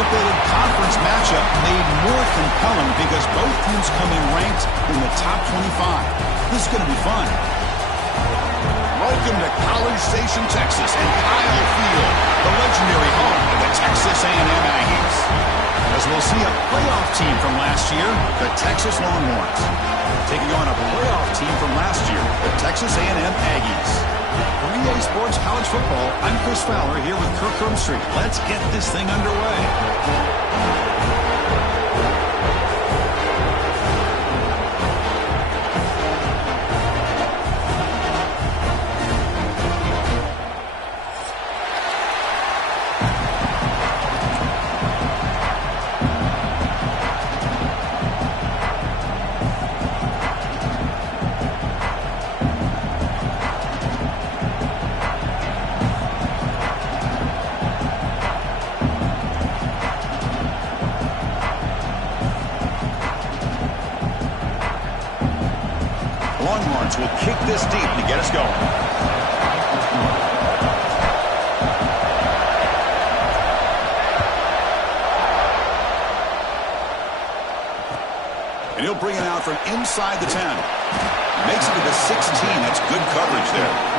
anticipated conference matchup made more compelling because both teams come in ranked in the top 25. This is going to be fun. Welcome to College Station, Texas, and Kyle Field, the legendary home of the Texas A&M Aggies. As we'll see a playoff team from last year, the Texas Longhorns, taking on a playoff team from last year, the Texas A&M Aggies. For EA Sports College Football, I'm Chris Fowler here with Kirk Herbstreit. Let's get this thing underway. Longhorns will kick this deep to get us going. And he'll bring it out from inside the 10. Makes it to the 16. That's good coverage there.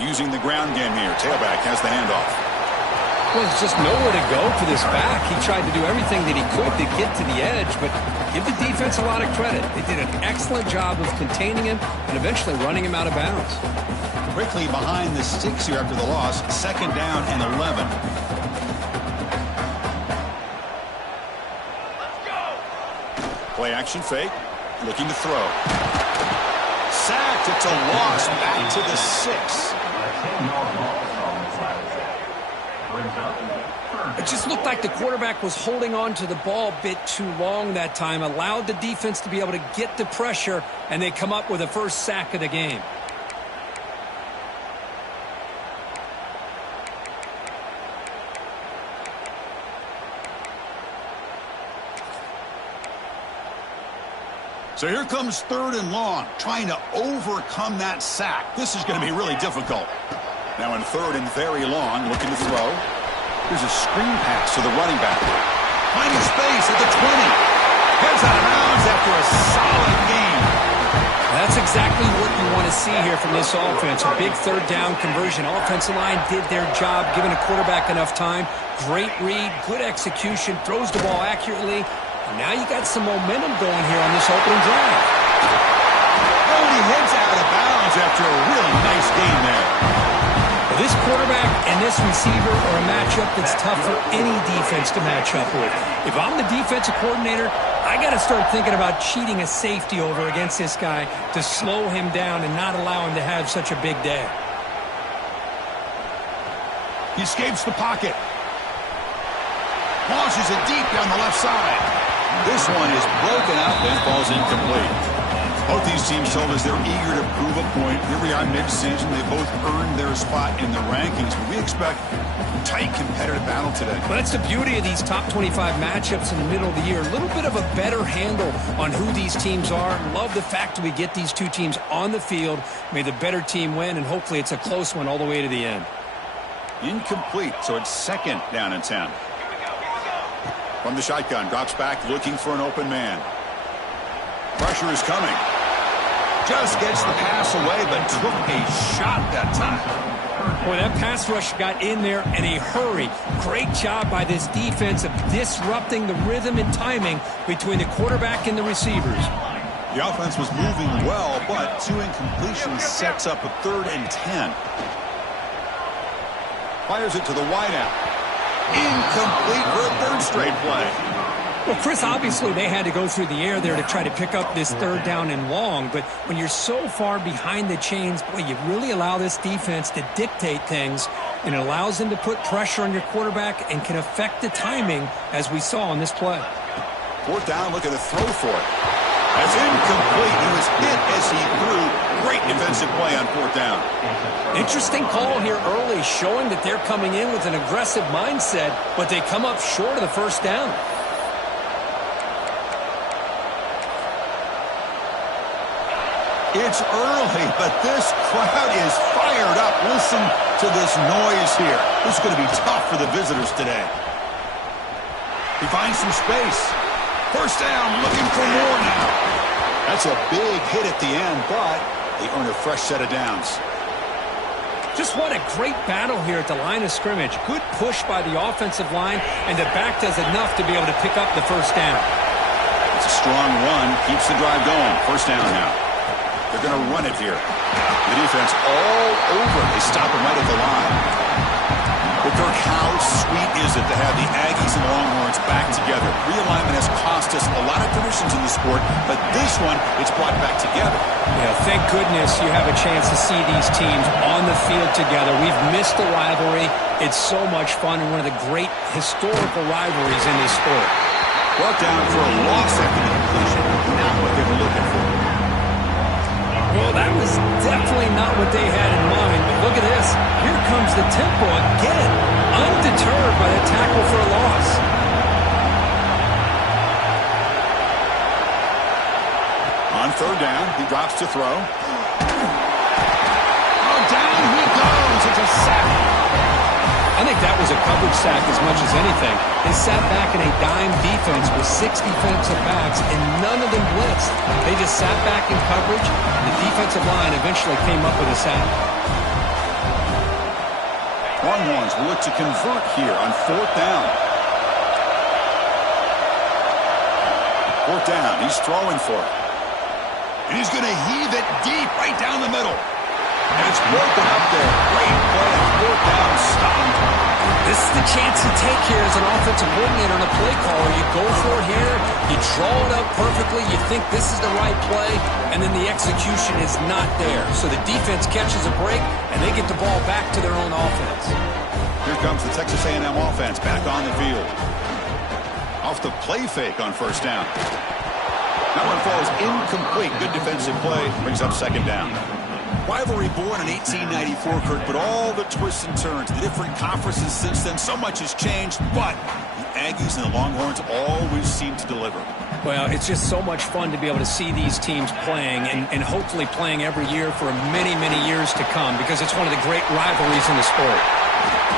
Using the ground game here. Tailback has the handoff. Well, there's just nowhere to go for this back. He tried to do everything that he could to get to the edge, but give the defense a lot of credit. They did an excellent job of containing him and eventually running him out of bounds. Quickly behind the sticks here after the loss. 2nd down and 11. Let's go. Play action fake. Looking to throw. Sacked. It's a loss. Back to the 6. It just looked like the quarterback was holding on to the ball a bit too long that time, allowed the defense to be able to get the pressure, and they come up with the first sack of the game. So here comes 3rd and long, trying to overcome that sack. This is going to be really difficult. Now in 3rd and very long, looking to throw. Here's a screen pass to the running back. Finding space at the 20. Heads out of bounds after a solid game. That's exactly what you want to see here from this offense. A big 3rd down conversion. Offensive line did their job, giving a quarterback enough time. Great read, good execution, throws the ball accurately. And now you got some momentum going here on this opening drive. Oh, and he heads out of bounds after a really nice game there. Well, this quarterback and this receiver are a matchup that's tough for any defense to match up with. If I'm the defensive coordinator, I got to start thinking about cheating a safety over against this guy to slow him down and not allow him to have such a big day. He escapes the pocket. Launches it deep down the left side. This one is broken up and falls incomplete. Both these teams told us they're eager to prove a point. Here we are mid-season. They both earned their spot in the rankings. But we expect a tight competitive battle today. Well, that's the beauty of these top 25 matchups in the middle of the year. A little bit of a better handle on who these teams are. Love the fact that we get these two teams on the field. May the better team win, and hopefully it's a close one all the way to the end. Incomplete, so it's 2nd down and 10. From the shotgun, drops back, looking for an open man. Pressure is coming. Just gets the pass away, but took a shot that time. Boy, that pass rush got in there in a hurry. Great job by this defense of disrupting the rhythm and timing between the quarterback and the receivers. The offense was moving well, but 2 incompletions sets up a 3rd and 10. Fires it to the wideout. Incomplete for a 3rd straight play. Well, Chris, obviously they had to go through the air there to try to pick up this 3rd down and long, but when you're so far behind the chains, boy, you really allow this defense to dictate things. and it allows him to put pressure on your quarterback and can affect the timing, as we saw on this play. Fourth down, looking to throw for it. That's incomplete. He was hit as he threw. Great defensive play on fourth down. Interesting call here early, showing that they're coming in with an aggressive mindset, but they come up short of the first down. It's early, but this crowd is fired up. Listen to this noise here. This is going to be tough for the visitors today. He finds some space. First down, looking for more now. That's a big hit at the end, but they earn a fresh set of downs. Just what a great battle here at the line of scrimmage. Good push by the offensive line, and the back does enough to be able to pick up the first down. It's a strong run. Keeps the drive going. First down now. They're going to run it here. The defense all over. They stop him right at the line. But Kirk, how sweet is it to have the Aggies and Longhorns back together? Realignment has cost us a lot of traditions in the sport, but this one, it's brought back together. Yeah, thank goodness you have a chance to see these teams on the field together. We've missed the rivalry. It's so much fun and one of the great historical rivalries in this sport. Brought down for a loss after the completion. Not what they were looking for. Well, that was definitely not what they had in mind, but look at this. Here comes the tempo again, undeterred by the tackle for a loss. On third down, he drops to throw. Oh, down he goes. It's a sack. I think that was a coverage sack as much as anything. They sat back in a dime defense with 6 defensive backs, and none of them blitzed. They just sat back in coverage, and the defensive line eventually came up with a sack. Longhorns will look to convert here on fourth down. Fourth down, he's throwing for it. And he's going to heave it deep right down the middle. And it's broken up there. Great play. Fourth down, stopped. This is the chance you take here as an offensive coordinator and a play caller. You go for it here. You draw it up perfectly. You think this is the right play, and then the execution is not there. So the defense catches a break, and they get the ball back to their own offense. Here comes the Texas A&M offense back on the field. Off the play fake on first down. That one falls incomplete. Good defensive play. Brings up second down. Rivalry born in 1894, Kirk, but all the twists and turns, the different conferences since then, so much has changed, but the Aggies and the Longhorns always seem to deliver. Well, it's just so much fun to be able to see these teams playing and hopefully playing every year for many, many years to come, because it's one of the great rivalries in the sport.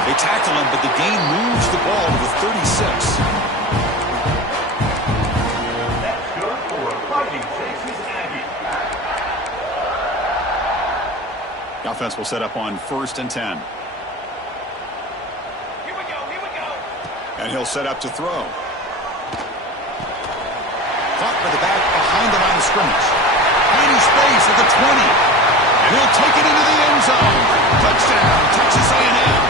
They tackle him, but the gain moves the ball to the 36. The offense will set up on 1st and 10. Here we go. And he'll set up to throw. Caught by the back behind the line of scrimmage. Tiny space at the 20. And he'll take it into the end zone. Touchdown, Texas A&M.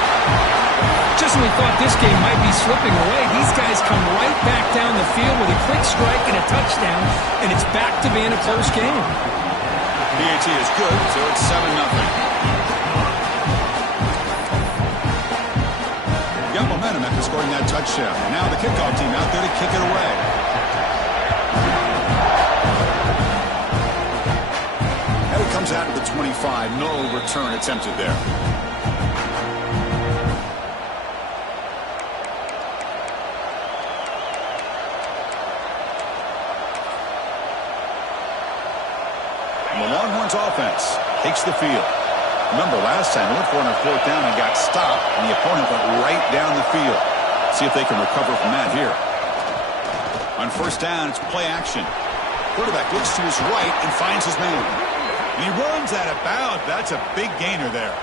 Just when we thought this game might be slipping away, these guys come right back down the field with a quick strike and a touchdown, and it's back to being a close game. PAT is good, so it's 7-0. Got momentum after scoring that touchdown. And now the kickoff team out there to kick it away. And it comes out to the 25. No return attempted there. The Longhorns offense takes the field. Remember, last time, they went for it on fourth down and got stopped, and the opponent went right down the field. See if they can recover from that here. On first down, it's play action. Quarterback looks to his right and finds his man. And he runs out of bounds. That's a big gainer there.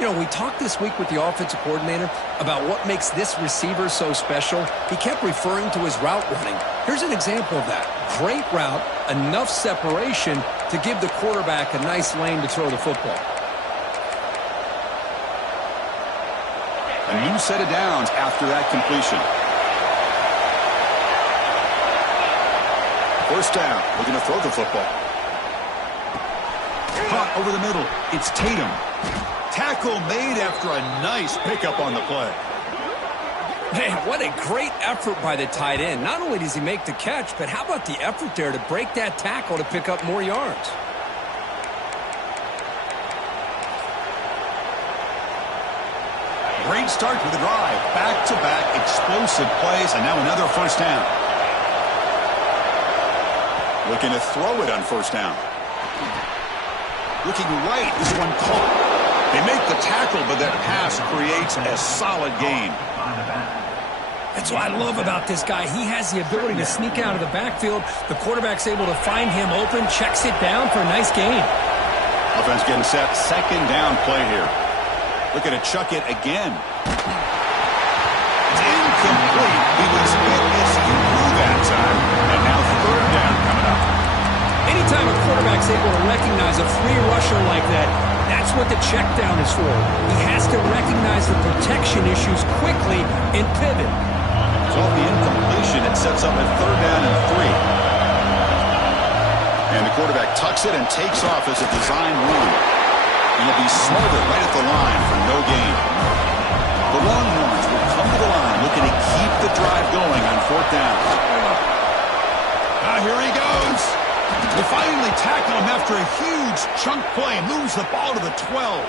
You know, we talked this week with the offensive coordinator about what makes this receiver so special. He kept referring to his route running. Here's an example of that. Great route, enough separation to give the quarterback a nice lane to throw the football. A new set of downs after that completion. First down, looking to throw the football. Caught over the middle. It's Tatum. tackle made after a nice pickup on the play. Man, what a great effort by the tight end. Not only does he make the catch, but how about the effort there to break that tackle to pick up more yards? Great start to the drive. Back-to-back explosive plays, and now another first down. Looking to throw it on first down. Looking right, this one caught. They make the tackle, but that pass creates a solid gain. That's what I love about this guy. He has the ability to sneak out of the backfield. The quarterback's able to find him open, checks it down for a nice gain. Offense getting set. Second down play here. Looking to chuck it again. It's incomplete. He was MSU that time. And now third down coming up. Anytime a quarterback's able to recognize a free rusher like that, that's what the check down is for. He has to recognize the protection issues quickly and pivot. So off the incompletion, it sets up a third down and 3. And the quarterback tucks it and takes off as a design run. And he'll be smothered right at the line for no gain. The Longhorns will come to the line looking to keep the drive going on fourth down. Here he goes. They finally tackle him after a huge chunk play. Moves the ball to the 12.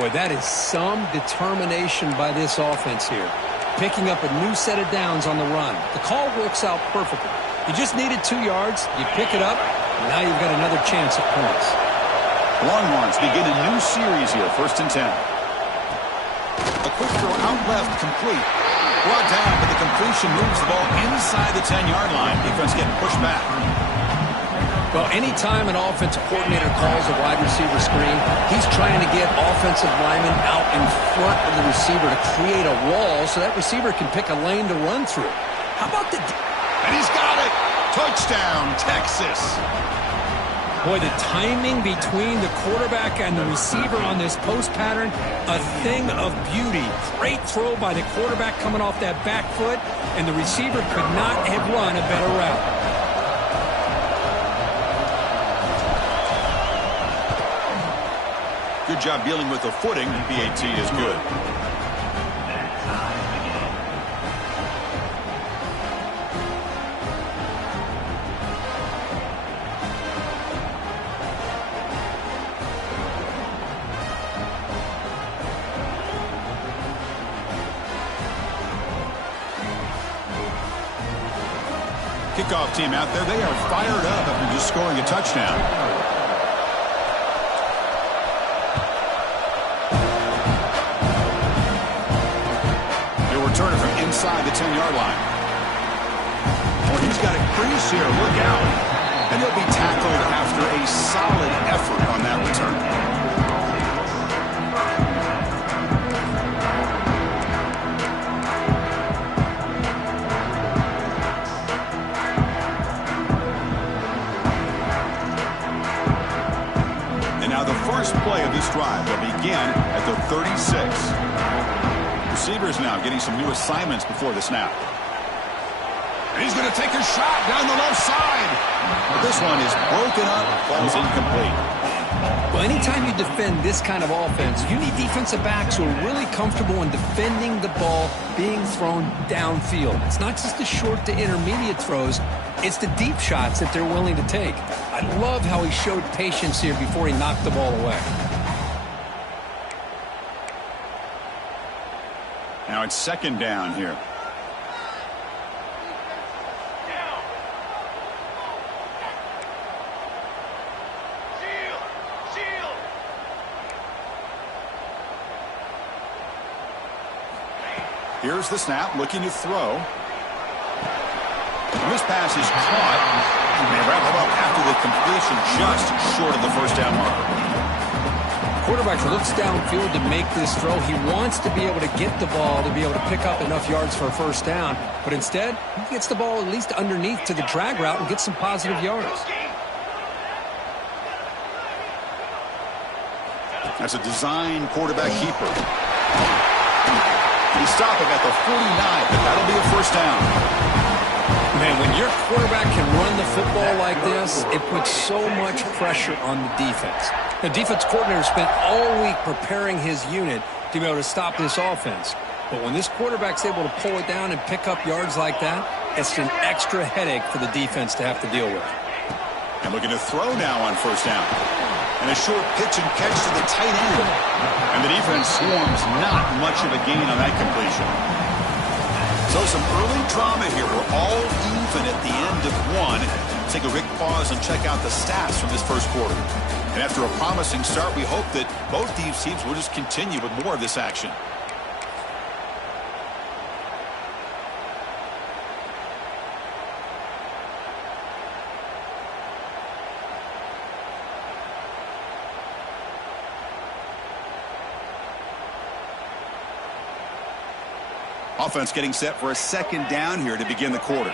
Boy, that is some determination by this offense here. Picking up a new set of downs on the run. The call works out perfectly. You just needed 2 yards. You pick it up. And now you've got another chance at points. Longhorns begin a new series here. First and 10. A quick throw out left, complete. Brought down, but the completion moves the ball inside the 10-yard line. Defense getting pushed back. Well, anytime an offensive coordinator calls a wide receiver screen, he's trying to get offensive linemen out in front of the receiver to create a wall so that receiver can pick a lane to run through. How about the... And he's got it! Touchdown, Texas! Boy, the timing between the quarterback and the receiver on this post pattern, a thing of beauty. Great throw by the quarterback coming off that back foot, and the receiver could not have run a better route. Good job dealing with the footing. PAT is good. Kickoff team out there. They are fired up after just scoring a touchdown. Turner from inside the 10-yard line. Oh, he's got a crease here. Look out. And he'll be tackled after a solid effort on that return. And now the first play of this drive will begin at the 36. Receivers now getting some new assignments before the snap. And he's going to take a shot down the left side. But this one is broken up, falls incomplete. Well, anytime you defend this kind of offense, you need defensive backs who are really comfortable in defending the ball being thrown downfield. It's not just the short to intermediate throws. It's the deep shots that they're willing to take. I love how he showed patience here before he knocked the ball away. Now it's second down here. Here's the snap, looking to throw. And this pass is caught. And they wrap it up after the completion just short of the first down marker. Quarterback looks downfield to make this throw. He wants to be able to get the ball to be able to pick up enough yards for a first down. But instead, he gets the ball at least underneath to the drag route and gets some positive yards. That's a design quarterback keeper. He stopped him at the 49, but that'll be a first down. Man, when your quarterback can run the football like this, it puts so much pressure on the defense. The defense coordinator spent all week preparing his unit to be able to stop this offense. But when this quarterback's able to pull it down and pick up yards like that, it's an extra headache for the defense to have to deal with. And looking to throw now on first down. And a short pitch and catch to the tight end. And the defense swarms not much of a gain on that completion. So some early drama here. We're all even at the end of one. Take a quick pause and check out the stats from this first quarter. And after a promising start, we hope that both these teams will just continue with more of this action. Offense getting set for a second down here to begin the quarter.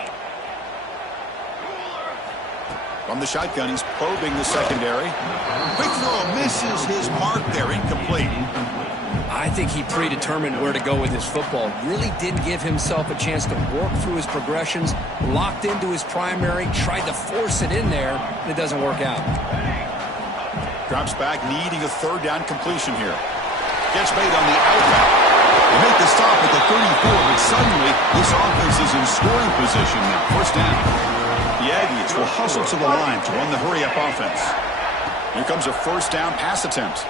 From the shotgun, he's probing the secondary. Quick throw, misses his mark there, incomplete. I think he predetermined where to go with his football. Really didn't give himself a chance to work through his progressions, locked into his primary, tried to force it in there, and it doesn't work out. Drops back, needing a third down completion here. Gets made on the outlet. They make the stop at the 34, but suddenly this offense is in scoring position now. First down. The Aggies will hustle to the line to run the hurry-up offense. Here comes a first down pass attempt.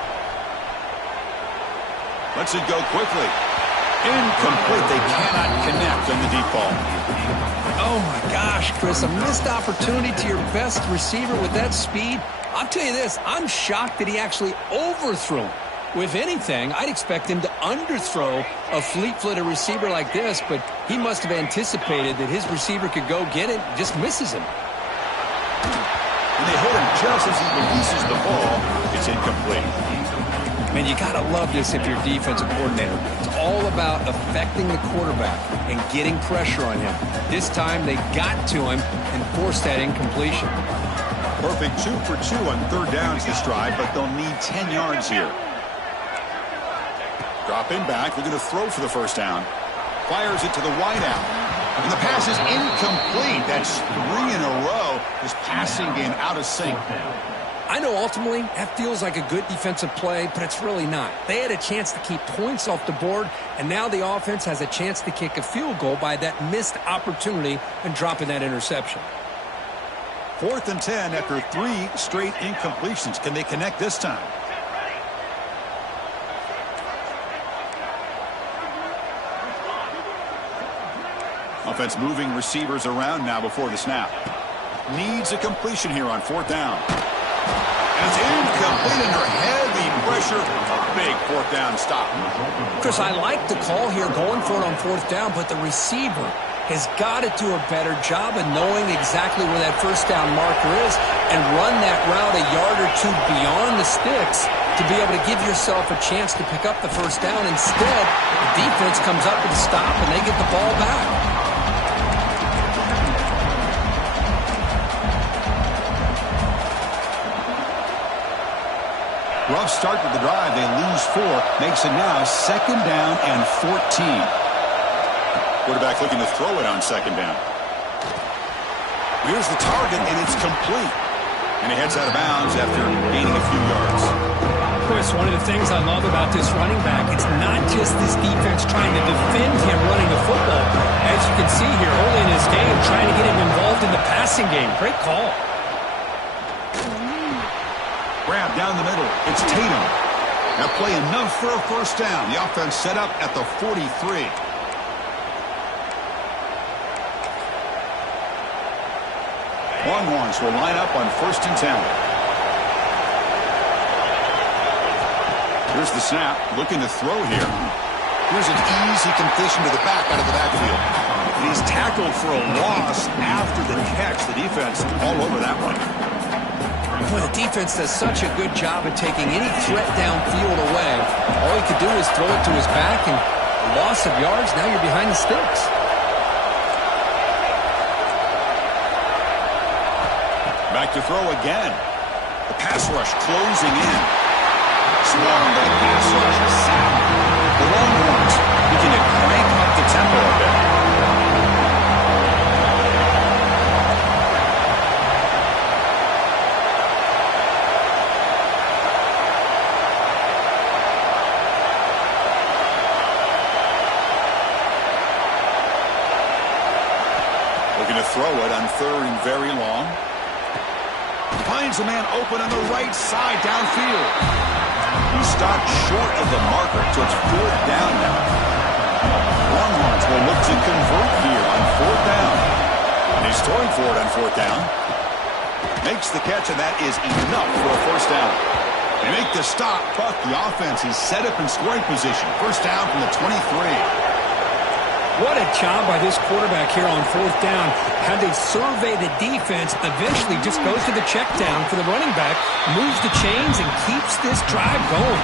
Lets it go quickly. Incomplete. They cannot connect on the deep ball. Oh, my gosh, Chris. A missed opportunity to your best receiver with that speed. I'll tell you this. I'm shocked that he actually overthrew him. With anything, I'd expect him to underthrow a fleet-footed receiver like this, but he must have anticipated that his receiver could go get it, just misses him. And they hold him just as he releases the ball. It's incomplete. Man, you got to love this if you're defensive coordinator. It's all about affecting the quarterback and getting pressure on him. This time, they got to him and forced that incompletion. Perfect 2 for 2 on third downs this drive, but they'll need 10 yards here. Dropping back, looking to throw for the first down. Fires it to the wideout. And the pass is incomplete. That's 3 in a row. His passing game out of sync. I know ultimately that feels like a good defensive play, but it's really not. They had a chance to keep points off the board, and now the offense has a chance to kick a field goal by that missed opportunity and dropping that interception. 4th and 10 after 3 straight incompletions. Can they connect this time? Offense moving receivers around now before the snap. Needs a completion here on 4th down. And it's incomplete under heavy pressure. A big 4th down stop. Chris, I like the call here going for it on 4th down, but the receiver has got to do a better job of knowing exactly where that first down marker is and run that route a yard or two beyond the sticks to be able to give yourself a chance to pick up the first down. Instead, the defense comes up with a stop and they get the ball back. Rough start to the drive. They lose 4. Makes it now 2nd down and 14. Quarterback looking to throw it on 2nd down. Here's the target, and it's complete. And he heads out of bounds after gaining a few yards. Chris, one of the things I love about this running back, it's not just this defense trying to defend him running the football. As you can see here, early in his game, trying to get him involved in the passing game. Great call. Grab down the middle. It's Tatum. That play enough for a first down. The offense set up at the 43. Longhorns will line up on 1st and 10. Here's the snap. Looking to throw here. Here's an easy completion to the back out of the backfield. And he's tackled for a loss after the catch. The defense all over that one. Boy, the defense does such a good job of taking any threat downfield away. All he could do is throw it to his back, and a loss of yards, now you're behind the sticks. Back to throw again. The pass rush closing in. Swarmed by the pass rush. The Longhorns begin to crank up the tempo a bit. third and very long. Finds a man open on the right side downfield. He stopped short of the marker, so it's fourth down now. Longhorns will look to convert here on fourth down. And he's throwing for it on fourth down. Makes the catch, and that is enough for a first down. They make the stop, but the offense is set up in scoring position. First down from the 23. What a job by this quarterback here on fourth down. Had they survey the defense, eventually just goes to the check down for the running back, moves the chains, and keeps this drive going.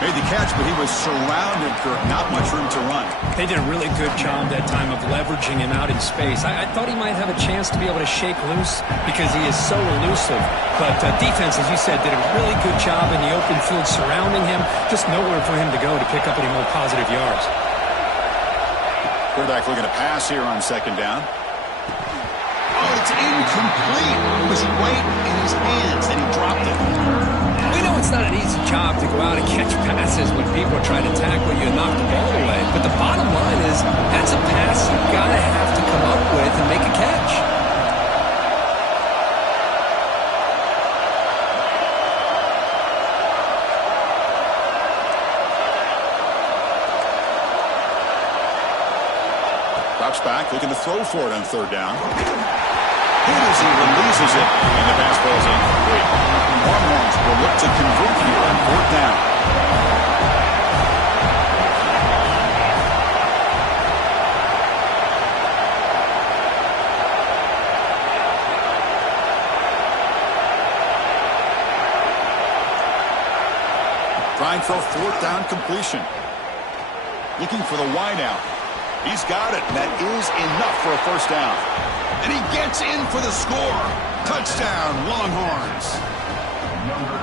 Made the catch, but he was surrounded, Kirk. Not much room to run. They did a really good job that time of leveraging him out in space. I thought he might have a chance to be able to shake loose because he is so elusive. But defense, as you said, did a really good job in the open field surrounding him. Just nowhere for him to go to pick up any more positive yards. Quarterback looking to pass here on second down. Oh, it's incomplete. It was right in his hands, and he dropped it. We know it's not an easy job to go out and catch passes when people are trying to tackle you and knock the ball away. But the bottom line is that's a pass you've got to have to come up with and make a catch. Drops back, looking to throw for it on third down. Hit as he releases it, and the pass ball's incomplete. Longhorns will look to convert here on fourth down. Trying for a fourth down completion. Looking for the wideout. He's got it, and that is enough for a first down. And he gets in for the score. Touchdown, Longhorns.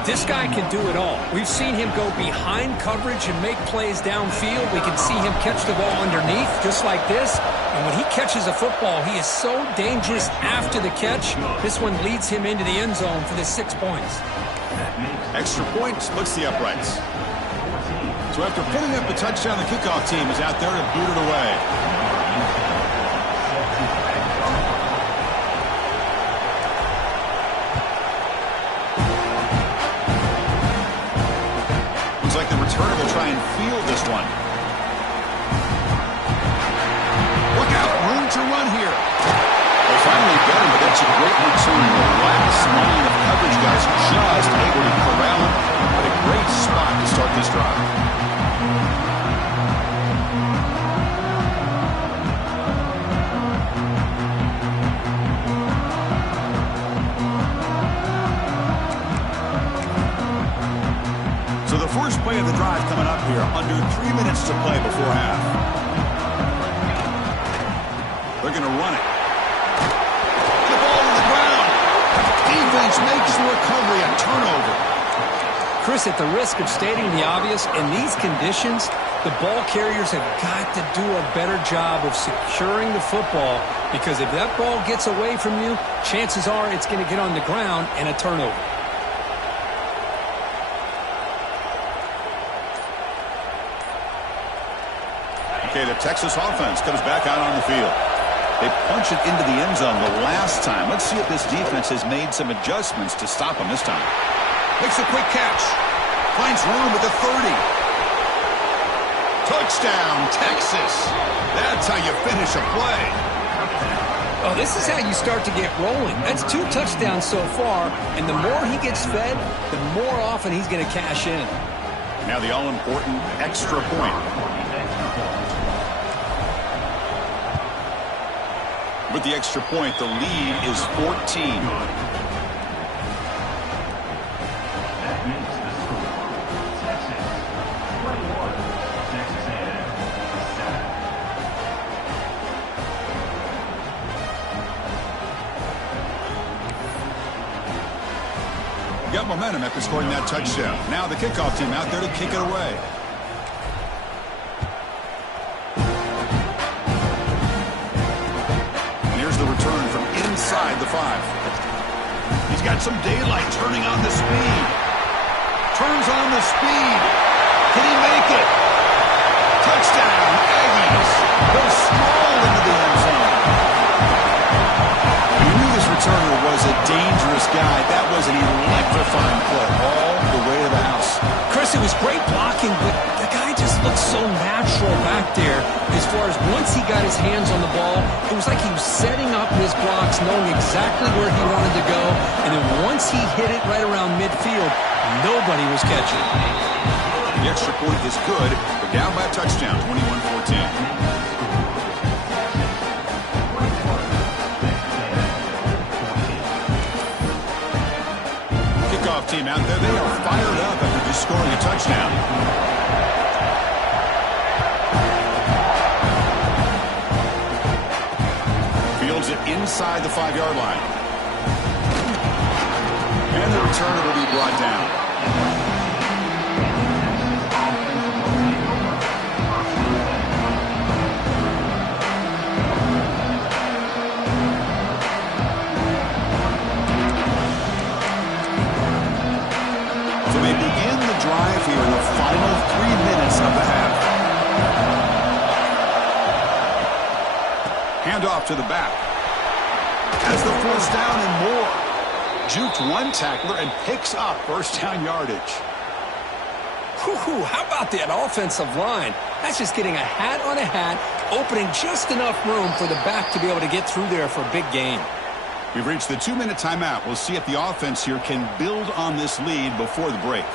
This guy can do it all. We've seen him go behind coverage and make plays downfield. We can see him catch the ball underneath, just like this. And when he catches a football, he is so dangerous after the catch. This one leads him into the end zone for the 6 points. Extra point splits the uprights. So after putting up a touchdown, the kickoff team is out there to boot it away. Looks like the returner will try and field this one. Look out, room to run here. They finally got him, but that's a great return. The last line of coverage guys just able to corral him. What a great spot to start this drive. So the first play of the drive coming up here, under 3 minutes to play before half. They're going to run it. The ball to the ground. Defense makes the recovery, a turnover. Chris, at the risk of stating the obvious, in these conditions, the ball carriers have got to do a better job of securing the football, because if that ball gets away from you, chances are it's going to get on the ground and a turnover. Okay, the Texas offense comes back out on the field. They punch it into the end zone the last time. Let's see if this defense has made some adjustments to stop them this time. Makes a quick catch. Finds room at the 30. Touchdown, Texas. That's how you finish a play. Oh, this is how you start to get rolling. That's 2 touchdowns so far, and the more he gets fed, the more often he's going to cash in. Now the all-important extra point. With the extra point, the lead is 14. Got momentum after scoring that touchdown. Now the kickoff team out there to kick it away. And here's the return from inside the 5. He's got some daylight, turning on the speed. Turns on the speed. Can he make it? Touchdown, Aggies. They'll stroll into the end zone. guy. That was an electrifying play all the way to the house. Chris, it was great blocking, but the guy just looked so natural back there as far as once he got his hands on the ball, it was like he was setting up his blocks, knowing exactly where he wanted to go, and then once he hit it right around midfield, nobody was catching. The extra point is good. They're down by a touchdown, 21-14. Team out there, they are fired up after just scoring a touchdown. Fields it inside the 5-yard line. And the return will be brought down. Here in the final 3 minutes of the half. Handoff to the back. Has the first down and more. Juked one tackler and picks up first down yardage. Whew, how about that offensive line? That's just getting a hat on a hat, opening just enough room for the back to be able to get through there for a big gain. We've reached the 2-minute timeout. We'll see if the offense here can build on this lead before the break.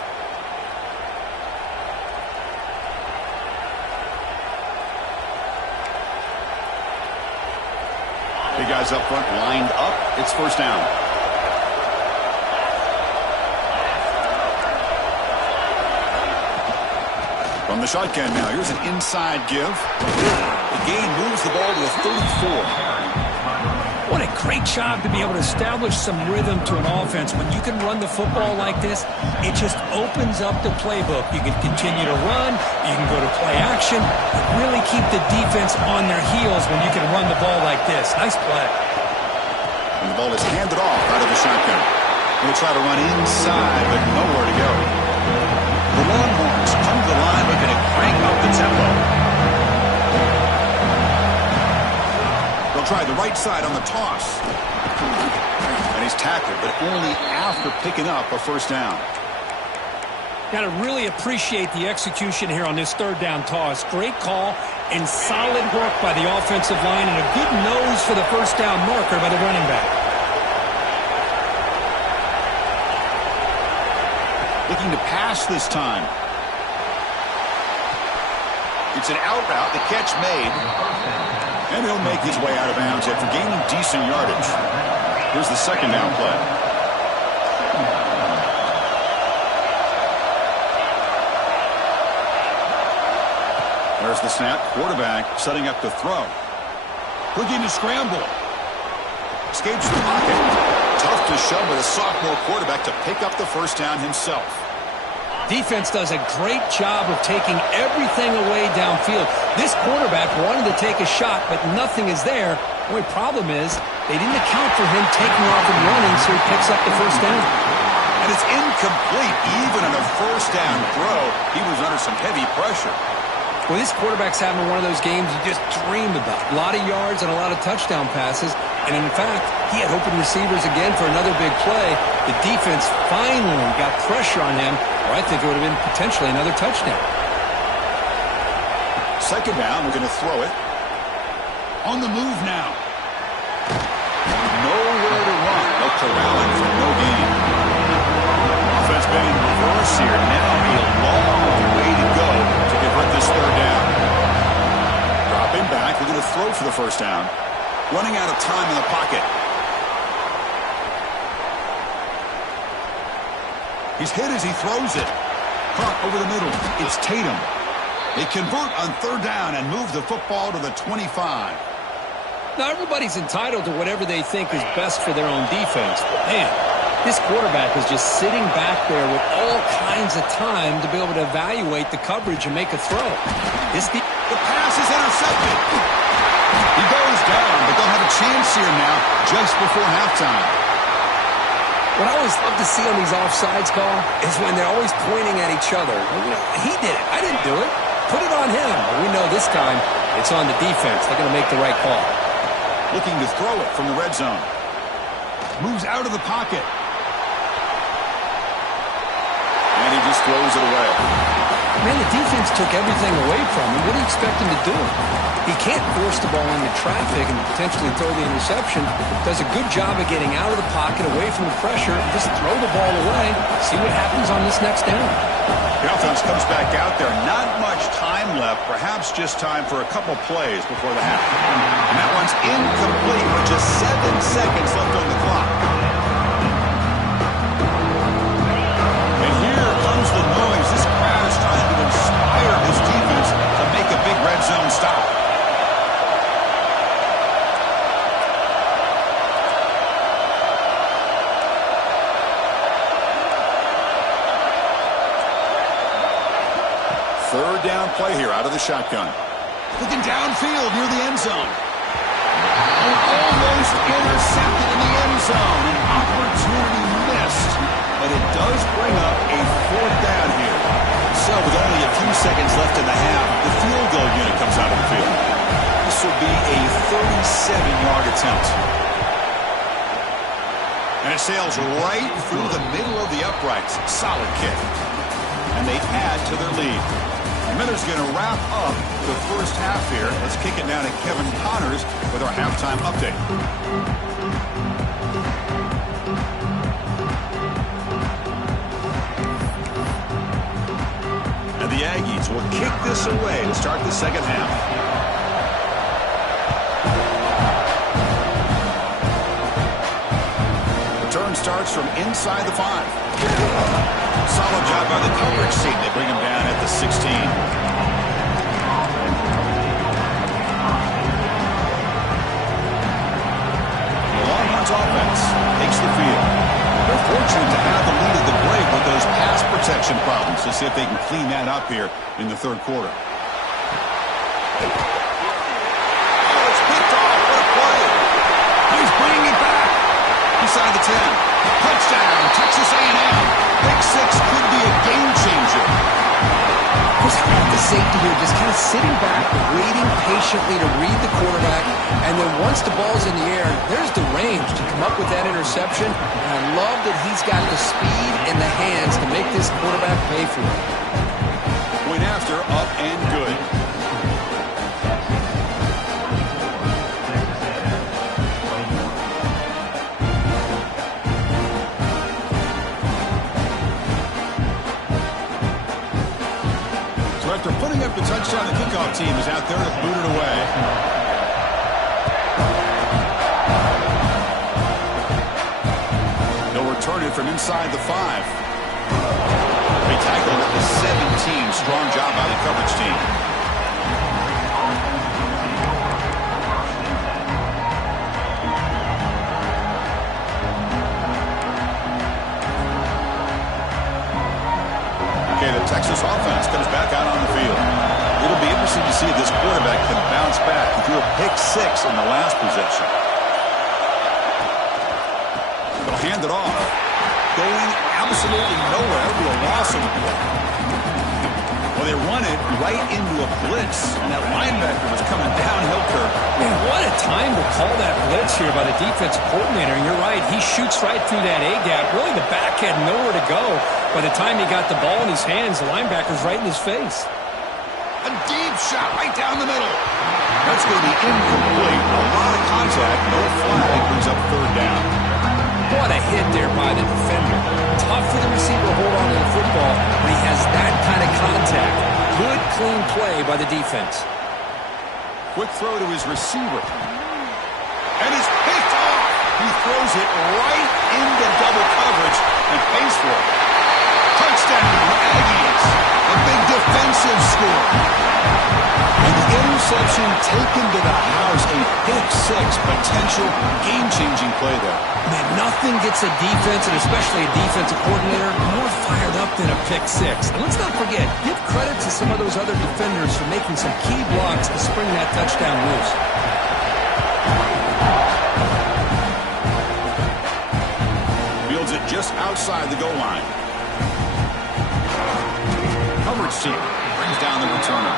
Big guys up front lined up. It's first down. From the shotgun now. Here's an inside give. The gain moves the ball to the 34. What a great job to be able to establish some rhythm to an offense. When you can run the football like this, it just opens up the playbook. You can continue to run. You can go to play action. Really keep the defense on their heels when you can run the ball like this. Nice play. And the ball is handed off out of the shotgun. He'll try to run inside, but nowhere to go. The Longhorns come to the line looking to crank up the tempo. They'll try the right side on the toss. And he's tackled, but only after picking up a first down. Got to really appreciate the execution here on this third down toss. Great call and solid work by the offensive line and a good nose for the first down marker by the running back. Looking to pass this time. It's an out route, the catch made. And he'll make his way out of bounds after gaining decent yardage. Here's the second down play. There's the snap. Quarterback setting up to throw. Looking to scramble. Escapes the pocket. Tough to shove with a sophomore quarterback to pick up the first down himself. Defense does a great job of taking everything away downfield. This quarterback wanted to take a shot, but nothing is there. The only problem is they didn't account for him taking off and running, so he picks up the first down. And it's incomplete. Even on a first down throw, he was under some heavy pressure. Well, this quarterback's having one of those games you just dream about. A lot of yards and a lot of touchdown passes. And in fact, he had open receivers again for another big play. The defense finally got pressure on him, or I think it would have been potentially another touchdown. Second down, we're going to throw it. On the move now. Nowhere to run. They'll corral him for no gain. Offense been in reverse here. Now a long way to go to convert this third down. Dropping back. We're going to throw for the first down. Running out of time in the pocket. He's hit as he throws it. Caught over the middle. It's Tatum. They convert on third down and move the football to the 25. Now, everybody's entitled to whatever they think is best for their own defense. But, man, this quarterback is just sitting back there with all kinds of time to be able to evaluate the coverage and make a throw. The pass is intercepted. He goes down, but they'll have a chance here now just before halftime. What I always love to see on these offsides call is when they're always pointing at each other. Well, you know, he did it. I didn't do it. Put it on him. But we know this time it's on the defense. They're going to make the right call. Looking to throw it from the red zone. Moves out of the pocket. he just throws it away. Man, the defense took everything away from him. What do you expect him to do? He can't force the ball into traffic and potentially throw the interception. Does a good job of getting out of the pocket, away from the pressure, and just throw the ball away. See what happens on this next down. The offense comes back out there. Not much time left. Perhaps just time for a couple plays before the half. And that one's incomplete with just 7 seconds left on the clock. And here comes the noise. This crowd is trying to inspire his defense to make a big red zone stop. Third down play here out of the shotgun. Looking downfield near the end zone. And almost intercepted in the end zone. An opportunity missed. But it does bring up a fourth down here. So with only a few seconds left in the half, the field goal unit comes out of the field. This will be a 37-yard attempt. And it sails right through the middle of the uprights. Solid kick. And they add to their lead. Miller's going to wrap up the first half here. Let's kick it now to Kevin Connors with our halftime update. And the Aggies will kick this away to start the second half. Return starts from inside the 5. Solid job by the coverage team. They bring him down at the 16. The Longhorns offense takes the field. They're fortunate to have the lead at the break with those pass protection problems. Let's see if they can clean that up here in the third quarter. Oh, it's picked off. What a play. He's bringing it back. Inside the 10. Touchdown, Texas A&M. Big 6 could be a game changer. Just how about the safety here, just kind of sitting back, waiting patiently to read the quarterback, and then once the ball's in the air, there's the range to come up with that interception. And I love that he's got the speed and the hands to make this quarterback pay for it. Point after, up and good. After putting up the touchdown, the kickoff team is out there to boot it away. They'll return it from inside the 5. They tackled at the 17. Strong job by the coverage team. The Texas offense comes back out on the field. It'll be interesting to see if this quarterback can bounce back. He threw a pick 6 in the last possession. They'll hand it off. Going absolutely nowhere to a loss of the play. Well, they run it right into a blitz, and that linebacker was coming downhill curve. Man, what a time to call that blitz here by the defensive coordinator. And you're right, he shoots right through that A-gap. Really, the back had nowhere to go. By the time he got the ball in his hands, the linebacker's right in his face. A deep shot right down the middle. That's going to be incomplete. A lot of contact. No flag. Brings up third down. What a hit there by the defender. Tough for the receiver to hold on to the football when he has that kind of contact. Good, clean play by the defense. Quick throw to his receiver. And it's picked off. He throws it right into double coverage and pays for it. Touchdown, Aggies. A big defensive score. And the interception taken to the house. A pick 6 potential game-changing play there. Man, nothing gets a defense, and especially a defensive coordinator, more fired up than a pick 6. And let's not forget, give credit to some of those other defenders for making some key blocks to spring that touchdown loose. Fields it just outside the goal line. Coverage team brings down the returner.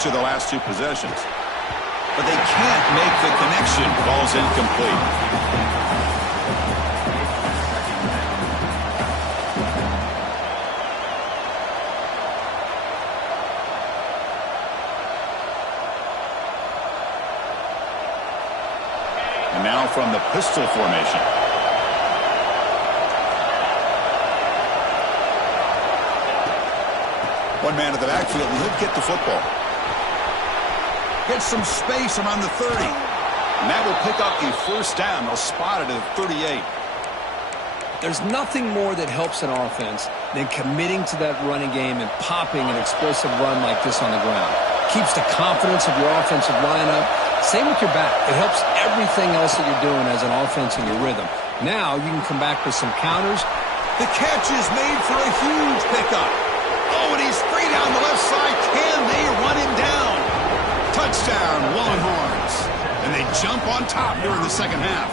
each of the last two possessions. But they can't make the connection. Ball's incomplete. And now from the pistol formation. One man at the backfield, and he'll get the football. Gets some space around the 30. And that will pick up a first down. They'll spot it at 38. There's nothing more that helps an offense than committing to that running game and popping an explosive run like this on the ground. Keeps the confidence of your offensive line up. Same with your back. It helps everything else that you're doing as an offense in your rhythm. Now you can come back with some counters. The catch is made for a huge pickup. Oh, and he's free down the left side. Can they run him down? Touchdown, Longhorns. And they jump on top here in the second half.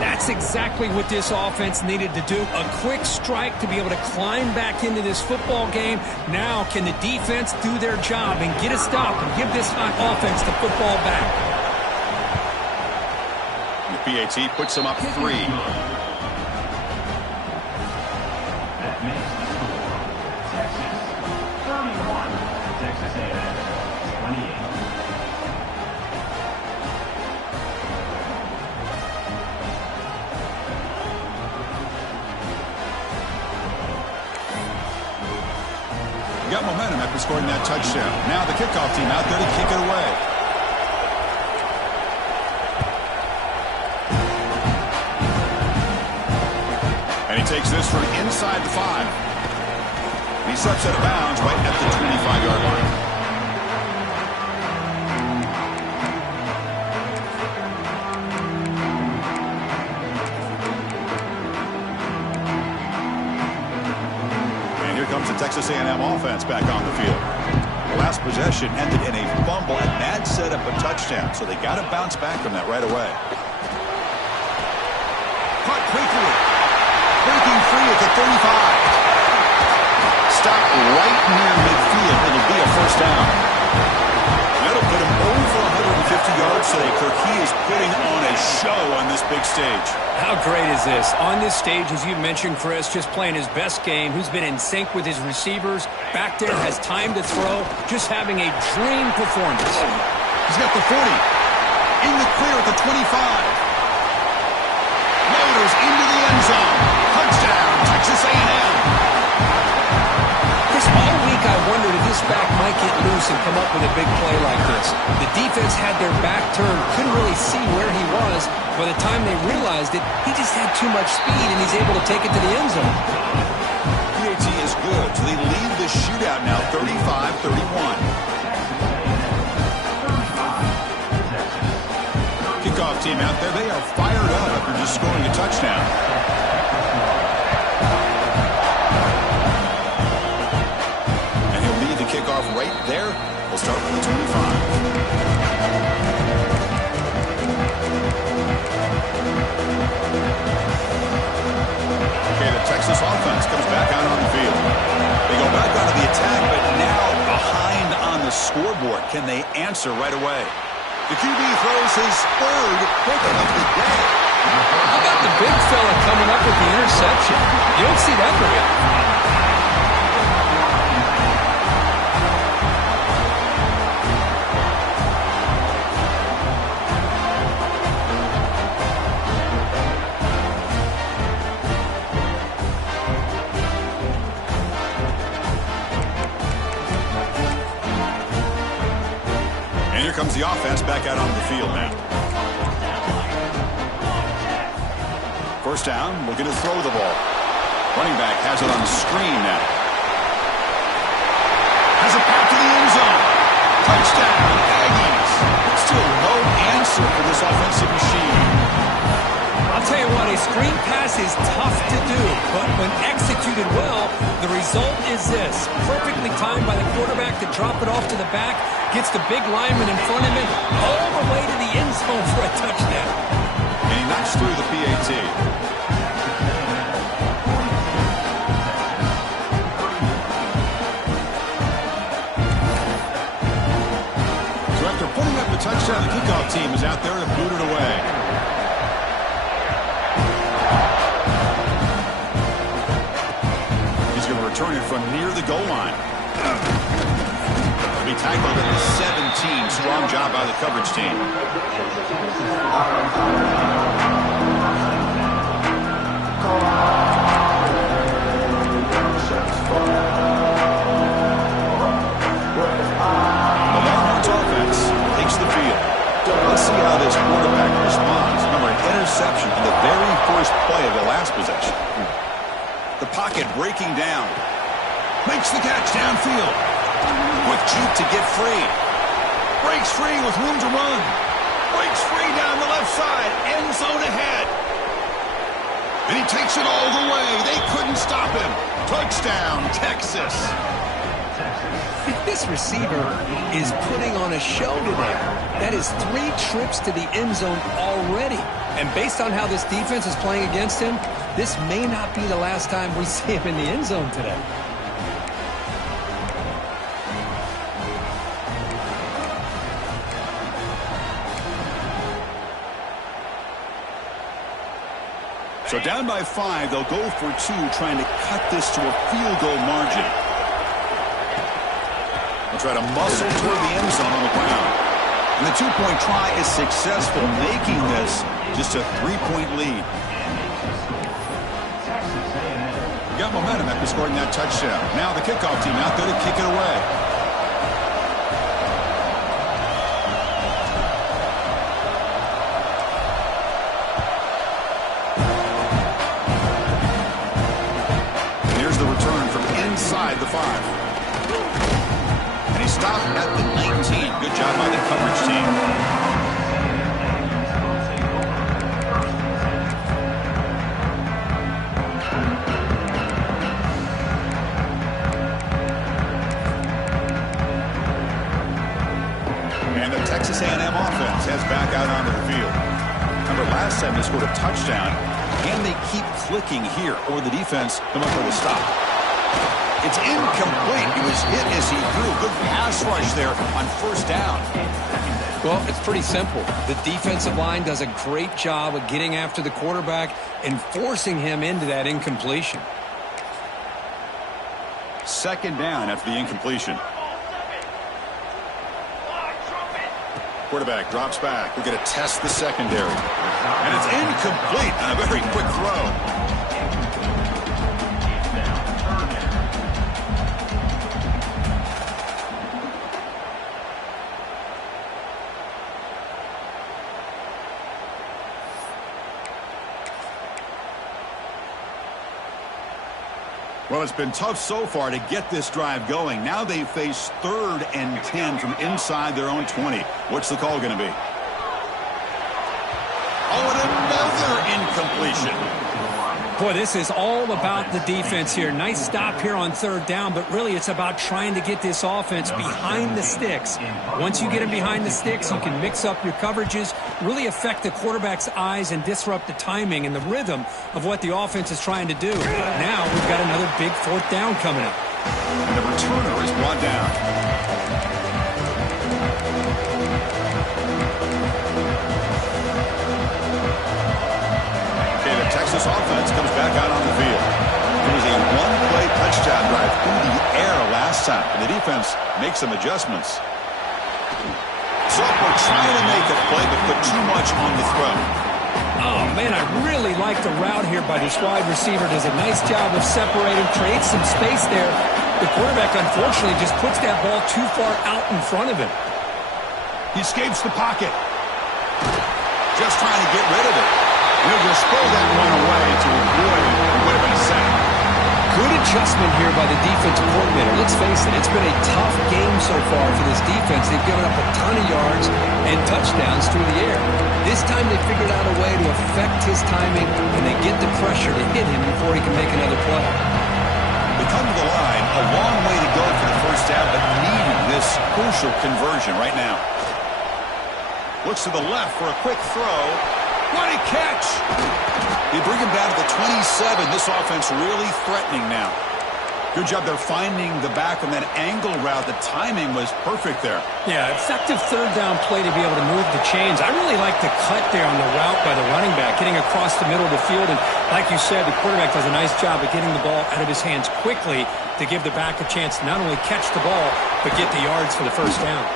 That's exactly what this offense needed to do. A quick strike to be able to climb back into this football game. Now can the defense do their job and get a stop and give this hot offense the football back? The PAT puts them up 3. Got momentum after scoring that touchdown. Now the kickoff team out there to kick it away. And he takes this from inside the 5. He steps out of bounds right at the 25-yard line. The Texas A&M offense back on the field. The last possession ended in a fumble, and that set up a touchdown, so they got to bounce back from that right away. Caught quickly. Breaking free at the 35. Stopped right near midfield. It'll be a first down. That'll put him over 150 yards today. Kirk, he is putting on a show on this big stage. How great is this? On this stage, as you mentioned, Chris, just playing his best game. Who's been in sync with his receivers. Back there, has time to throw. Just having a dream performance. He's got the 40. In the clear at the 25. Motors into the end zone. Touchdown, Texas A&M. Chris, all week I wondered if this back might get loose and come up with a big play like this. The defense had their back turned, couldn't really see where he was. By the time they realized it, he just had too much speed, and he's able to take it to the end zone. PAT is good, so they lead the shootout now 35-31. Kickoff team out there, they are fired up after just scoring a touchdown. And he'll lead the kickoff right there. We'll start with the 25. Okay, the Texas offense comes back out on the field. They go back out of the attack, but now behind on the scoreboard. Can they answer right away? The QB throws his third pickup of the day. How about the big fella coming up with the interception? You don't see that very often. Comes the offense back out on the field now. First down, looking to throw the ball. Running back has it on the screen now. Has it back to the end zone. Touchdown, Aggies. Still no answer for this offensive machine. I'll tell you what, a screen pass is tough to do, but when executed well, the result is this. Perfectly timed by the quarterback to drop it off to the back, gets the big lineman in front of him, all the way to the end zone for a touchdown. And he knocks through the PAT. tackled at the 17. Strong job by the coverage team. The Longhorns offense takes the field. Let's see how this quarterback responds. Remember, an interception on the very first play of the last possession. The pocket breaking down. Makes the catch downfield. Quick juke to get free. Breaks free with room to run. Breaks free down the left side. End zone ahead. And he takes it all the way. They couldn't stop him. Touchdown, Texas. This receiver is putting on a show today. That is 3 trips to the end zone already. And based on how this defense is playing against him, this may not be the last time we see him in the end zone today. So down by 5, they'll go for 2, trying to cut this to a field goal margin. They'll try to muscle toward the end zone on the ground. And the 2-point try is successful, making this just a 3-point lead. We got momentum after scoring that touchdown. Now the kickoff team out there to kick it away. Inside the 5. And he stopped at the 19. Good job by the coverage team. And the Texas A&M offense heads back out onto the field. Remember, last time they scored a touchdown. Can they keep clicking here, or the defense come up with a stop? It's incomplete. He was hit as he threw. Good pass rush there on first down. Well, it's pretty simple. The defensive line does a great job of getting after the quarterback and forcing him into that incompletion. Second down after the incompletion. Quarterback drops back. We're going to test the secondary. And it's incomplete on a very quick throw. Well, it's been tough so far to get this drive going. Now they face 3rd and 10 from inside their own 20. What's the call going to be? Oh, and another incompletion. Boy, this is all about the defense here. Nice stop here on 3rd down, but really it's about trying to get this offense behind the sticks. Once you get them behind the sticks, you can mix up your coverages, really affect the quarterback's eyes and disrupt the timing and the rhythm of what the offense is trying to do. Now we've got another big 4th down coming up. And the returner is brought down. Texas offense comes back out on the field. It was a one-play touchdown drive through the air last time. And the defense makes some adjustments. So we're trying to make a play, but put too much on the throw. Oh, man, I really like the route here by this wide receiver. Does a nice job of separating, creates some space there. The quarterback, unfortunately, just puts that ball too far out in front of him. He escapes the pocket. Just trying to get rid of it. He'll just throw that one away to avoid what would have been a sack. Good adjustment here by the defensive coordinator. Let's face it, it's been a tough game so far for this defense. They've given up a ton of yards and touchdowns through the air. This time they figured out a way to affect his timing, and they get the pressure to hit him before he can make another play. They come to the line, a long way to go for the first down, but needing this crucial conversion right now. Looks to the left for a quick throw. What a catch! They bring him down to the 27. This offense really threatening now. Good job there finding the back on that angle route. The timing was perfect there. Yeah, effective third down play to be able to move the chains. I really like the cut there on the route by the running back, getting across the middle of the field. And like you said, the quarterback does a nice job of getting the ball out of his hands quickly to give the back a chance to not only catch the ball, but get the yards for the first down.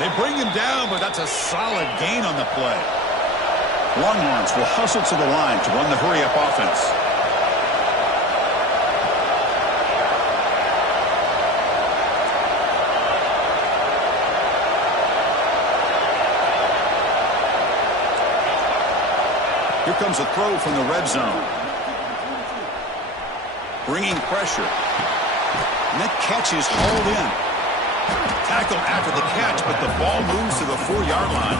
They bring him down, but that's a solid gain on the play. Longhorns will hustle to the line to run the hurry-up offense. Here comes a throw from the red zone. Bringing pressure. And that catch is hauled in. Tackled after the catch, but the ball moves to the 4-yard line.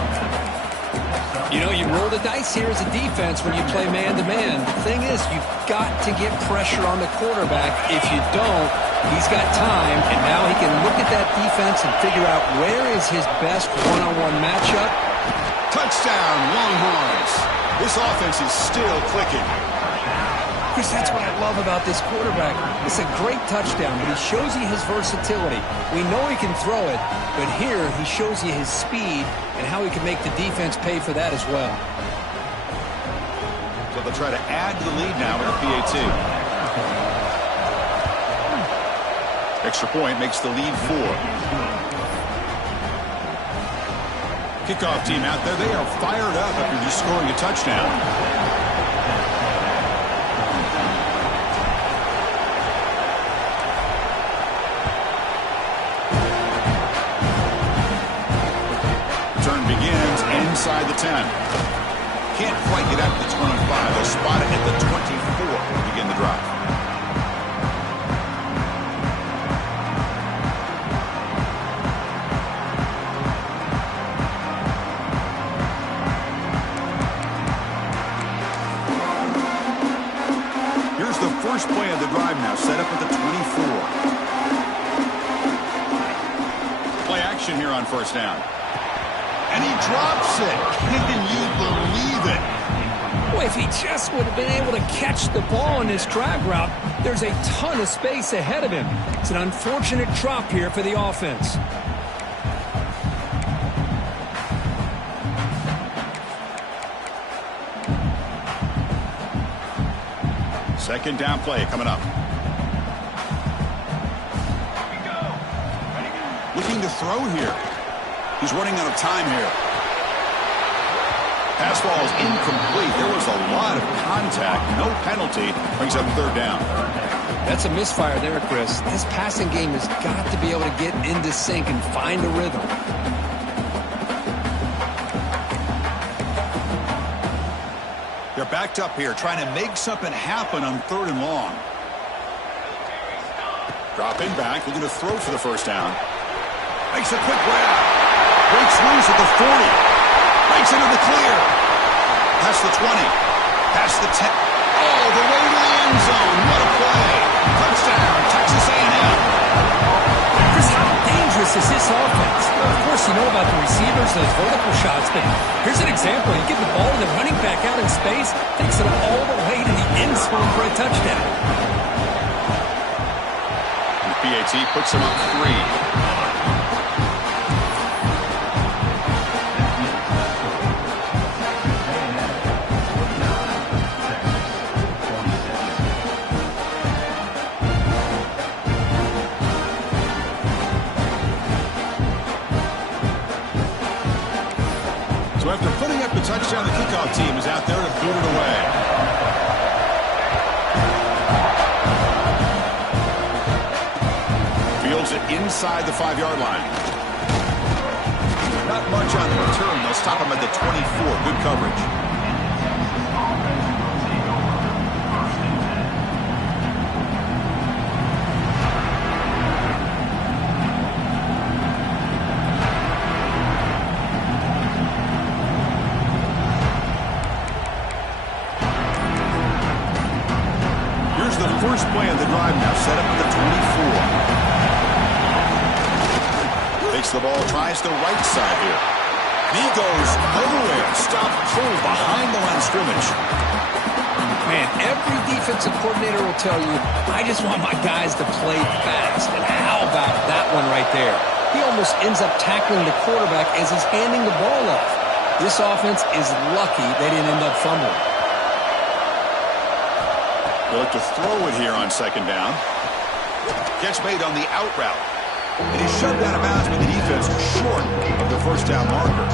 You know, you roll the dice here as a defense when you play man-to-man. The thing is, you've got to get pressure on the quarterback. If you don't, he's got time, and now he can look at that defense and figure out where is his best one-on-one matchup. Touchdown, Longhorns. This offense is still clicking. Chris, that's what I love about this quarterback. It's a great touchdown, but he shows you his versatility. We know he can throw it, but here he shows you his speed and how he can make the defense pay for that as well. So they'll try to add to the lead now with a PAT. Extra point makes the lead 4. Kickoff team out there, they are fired up after just scoring a touchdown. Turn begins inside the 10. Can't quite get out to the 25. They'll spot it at the 24 to begin the drive. First play of the drive now, set up at the 24. Play action here on first down. And he drops it. Can you believe it? Boy, if he just would have been able to catch the ball on this drag route, there's a ton of space ahead of him. It's an unfortunate drop here for the offense. Second down play coming up. Looking to throw here. He's running out of time here. Pass ball is incomplete. There was a lot of contact. No penalty. Brings up third down. That's a misfire there, Chris. This passing game has got to be able to get into sync and find a rhythm. They're backed up here, trying to make something happen on third and long. Dropping back, looking to throw for the first down. Makes a quick grab. Breaks loose at the 40. Breaks into the clear. Past the 20. Past the 10. Oh, the way to the end zone. What a play. Touchdown, Texas A&M. Chris, how dangerous is this offense? Well, of course, you know about the receivers, those vertical shots, but here's an example. You get the ball and the running back out in space, takes it all the way to the end zone for a touchdown. And PAT puts him up 3. So after putting up the touchdown, the kickoff team is out there to boot it away. Fields it inside the 5-yard line. Not much on the return. They'll stop him at the 24. Good coverage. First play of the drive now, set up at the 24. Takes the ball, tries the right side here. And he goes nowhere. Stopped cold behind the line of scrimmage. Man, every defensive coordinator will tell you, I just want my guys to play fast. And how about that one right there? He almost ends up tackling the quarterback as he's handing the ball off. This offense is lucky they didn't end up fumbling. They look to throw it here on second down. Catch made on the out route. And he's shoved out of bounds by the defense short of the first down marker.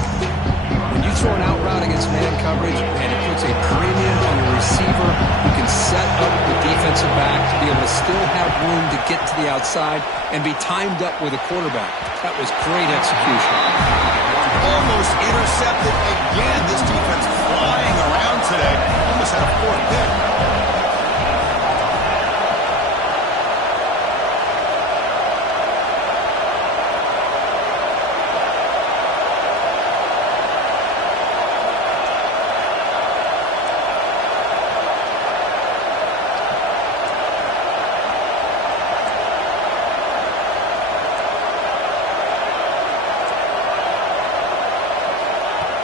When you throw an out route against man coverage, and it puts a premium on the receiver, you can set up the defensive back to be able to still have room to get to the outside and be timed up with a quarterback. That was great execution. Almost intercepted again. This defense flying around today. Almost had a fourth pick.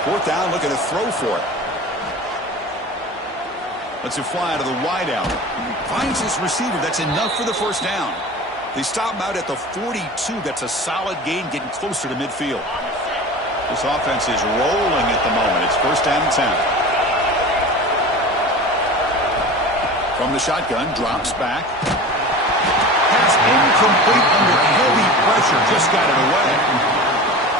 Fourth down, looking to throw for it. Lets it fly to the wideout. Finds his receiver. That's enough for the first down. They stop him out at the 42. That's a solid gain, getting closer to midfield. This offense is rolling at the moment. It's first down and 10. From the shotgun, drops back. Pass incomplete under heavy pressure. Just got it away.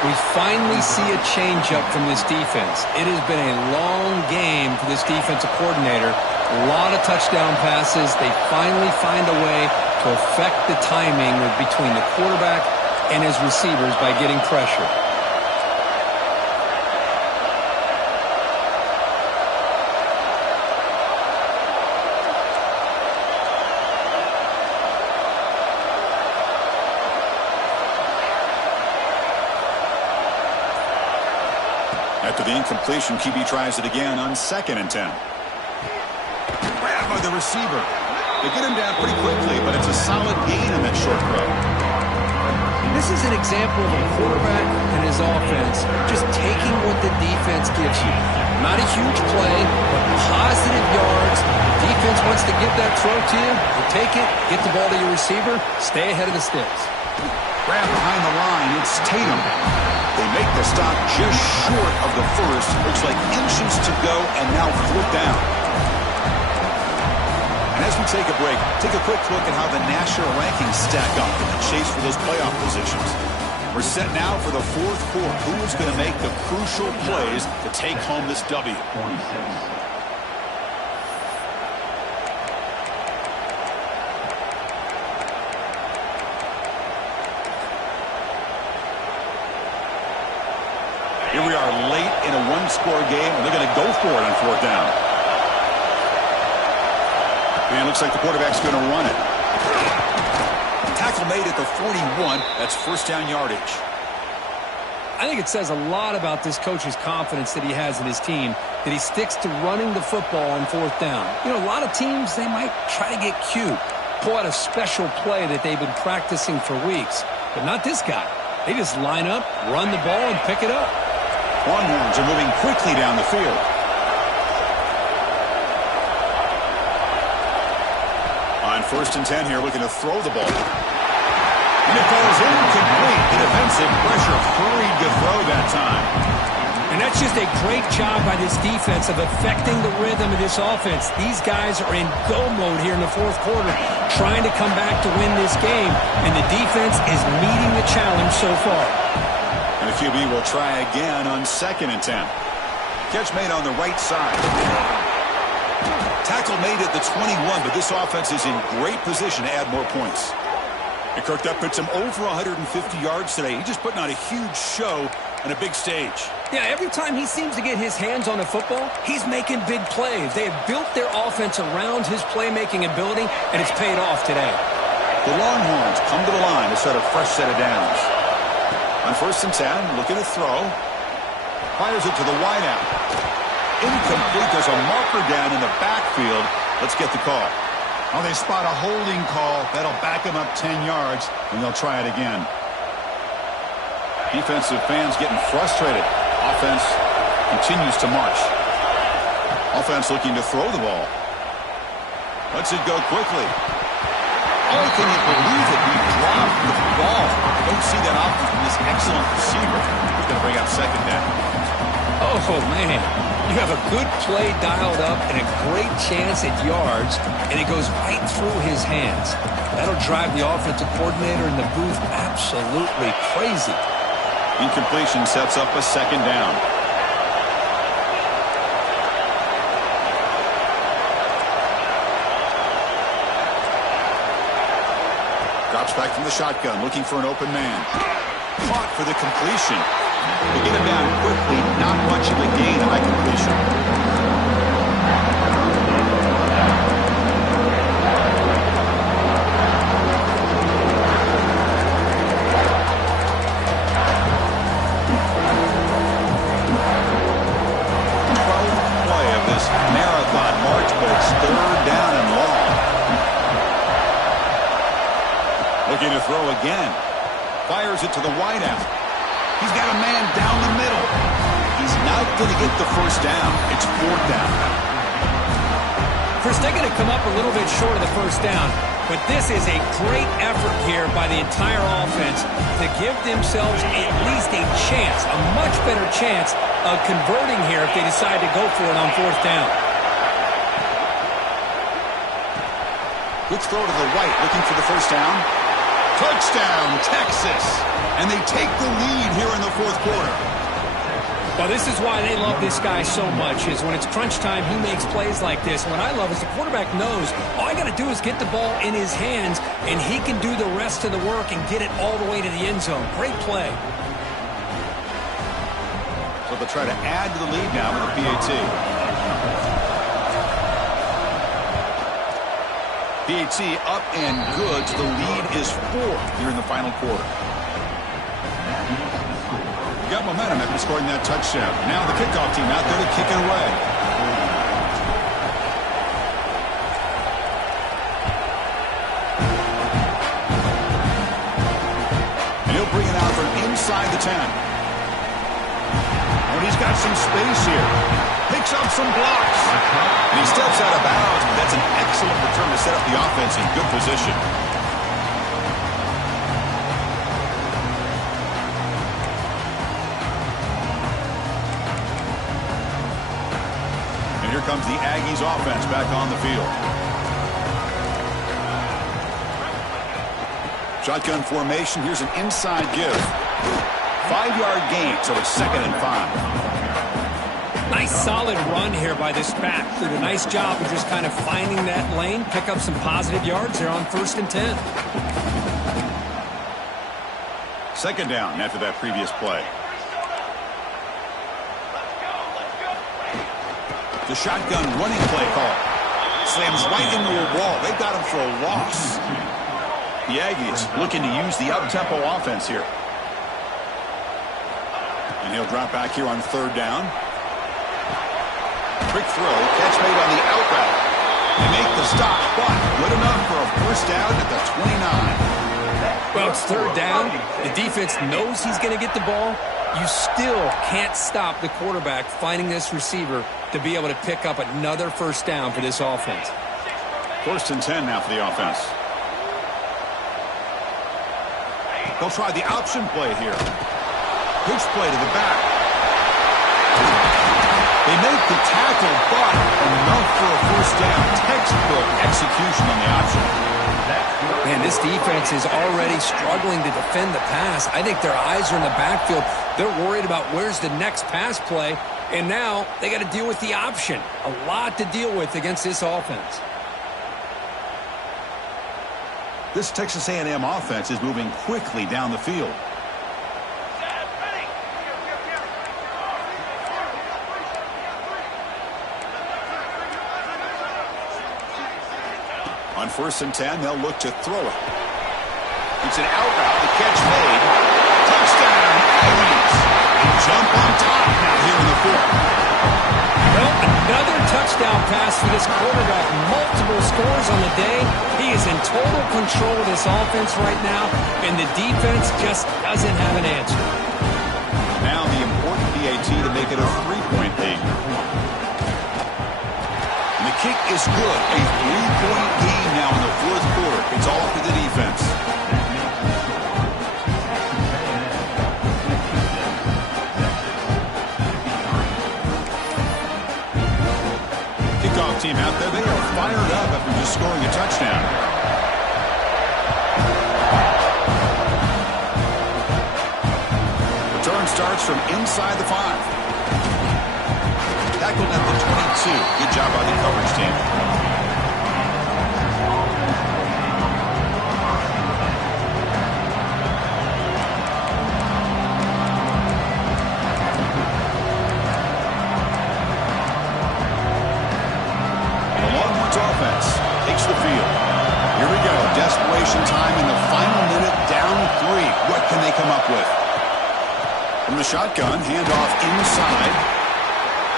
We finally see a change-up from this defense. It has been a long game for this defensive coordinator. A lot of touchdown passes. They finally find a way to affect the timing between the quarterback and his receivers by getting pressure. After the incompletion, QB tries it again on second and 10. Grab by the receiver. They get him down pretty quickly, but it's a solid gain in that short throw. This is an example of a quarterback and his offense just taking what the defense gives you. Not a huge play, but positive yards. The defense wants to give that throw to you. You take it, get the ball to your receiver, stay ahead of the sticks. Grab behind the line. It's Tatum. They make the stop just short of the first. Looks like inches to go, and now fourth down. And as we take a break, take a quick look at how the national rankings stack up in the chase for those playoff positions. We're set now for the fourth quarter. Who is going to make the crucial plays to take home this W? Here we are late in a one-score game, and they're going to go for it on fourth down. And it looks like the quarterback's going to run it. Tackle made at the 41. That's first down yardage. I think it says a lot about this coach's confidence that he has in his team, that he sticks to running the football on fourth down. You know, a lot of teams, they might try to get cute, pull out a special play that they've been practicing for weeks. But not this guy. They just line up, run the ball, and pick it up. Longhorns are moving quickly down the field. On first and 10 here, looking to throw the ball. And it goes incomplete. The defensive pressure hurried to throw that time. And that's just a great job by this defense of affecting the rhythm of this offense. These guys are in go mode here in the fourth quarter, trying to come back to win this game, and the defense is meeting the challenge so far. And the QB will try again on second and 10. Catch made on the right side. Tackle made at the 21, but this offense is in great position to add more points. And Kirk, that puts him over 150 yards today. He's just putting on a huge show on a big stage. Yeah, every time he seems to get his hands on the football, he's making big plays. They have built their offense around his playmaking ability, and it's paid off today. The Longhorns come to the line to set a fresh set of downs. On first and 10, looking to throw. Fires it to the wideout. Incomplete. There's a marker down in the backfield. Let's get the call. Oh, they spot a holding call. That'll back them up 10 yards, and they'll try it again. Defensive fans getting frustrated. Offense continues to march. Offense looking to throw the ball. Lets it go quickly. Oh, can you believe it? He dropped the ball. Don't see that often from this excellent receiver. He's going to bring up second down. Oh, man. You have a good play dialed up and a great chance at yards, and it goes right through his hands. That'll drive the offensive coordinator in the booth absolutely crazy. Incompletion sets up a second down. Drops back from the shotgun, looking for an open man. Caught for the completion. They get him down quickly, not much of a gain on that completion. Play of this marathon march, but it's third down and long. Looking to throw again. Fires it to the wideout. He's got a man down the middle. He's not going to get the first down. It's fourth down. First, they're going to come up a little bit short of the first down, but this is a great effort here by the entire offense to give themselves at least a chance, a much better chance of converting here if they decide to go for it on fourth down. Quick throw to the right, looking for the first down. Touchdown, Texas. And they take the lead here in the fourth quarter. Well, this is why they love this guy so much, is when it's crunch time, he makes plays like this. What I love is the quarterback knows all I got to do is get the ball in his hands, and he can do the rest of the work and get it all the way to the end zone. Great play. So they'll try to add to the lead now with a PAT. PAT up and good. So the lead is 4 here in the final quarter. Got momentum after scoring that touchdown. Now the kickoff team out there to kick it away. And he'll bring it out from inside the 10. And he's got some space here. Picks up some blocks. And he steps out of bounds, but that's an excellent return to set up the offense in good position. Here comes the Aggies offense back on the field. Shotgun formation. Here's an inside give. 5-yard gain, so it's 2nd and 5. Nice solid run here by this back. Did a nice job of just kind of finding that lane, pick up some positive yards there on 1st and 10. 2nd down after that previous play. The shotgun running play call. Slams right into a wall. They've got him for a loss. The Aggies looking to use the up-tempo offense here. And he'll drop back here on 3rd down. Quick throw. Catch made on the out route. They make the stop, but good enough for a first down at the 29. Well, it's 3rd down. The defense knows he's going to get the ball. You still can't stop the quarterback finding this receiver to be able to pick up another first down for this offense. 1st and 10 now for the offense. They'll try the option play here. Pitch play to the back. They make the tackle, but enough for a first down. Textbook execution on the option. Man, this defense is already struggling to defend the pass. I think their eyes are in the backfield. They're worried about where's the next pass play, and now they got to deal with the option. A lot to deal with against this offense. This Texas A&M offense is moving quickly down the field. On 1st and 10, they'll look to throw it. It's an out route. The catch made. Touchdown, Aggies. Jump on top now here in the 4th. Well, another touchdown pass for this quarterback. Multiple scores on the day. He is in total control of this offense right now, and the defense just doesn't have an answer. Now the important PAT to make it a 3-point lead. And the kick is good. A 3-point game now in the fourth quarter. It's all up to the defense. Kickoff team out there. They are fired up after just scoring a touchdown. Return starts from inside the 5. Tackled at the 22. Good job by the coverage team. The Longhorns offense takes the field. Here we go. Desperation time in the final minute, down 3. What can they come up with? From the shotgun, handoff inside.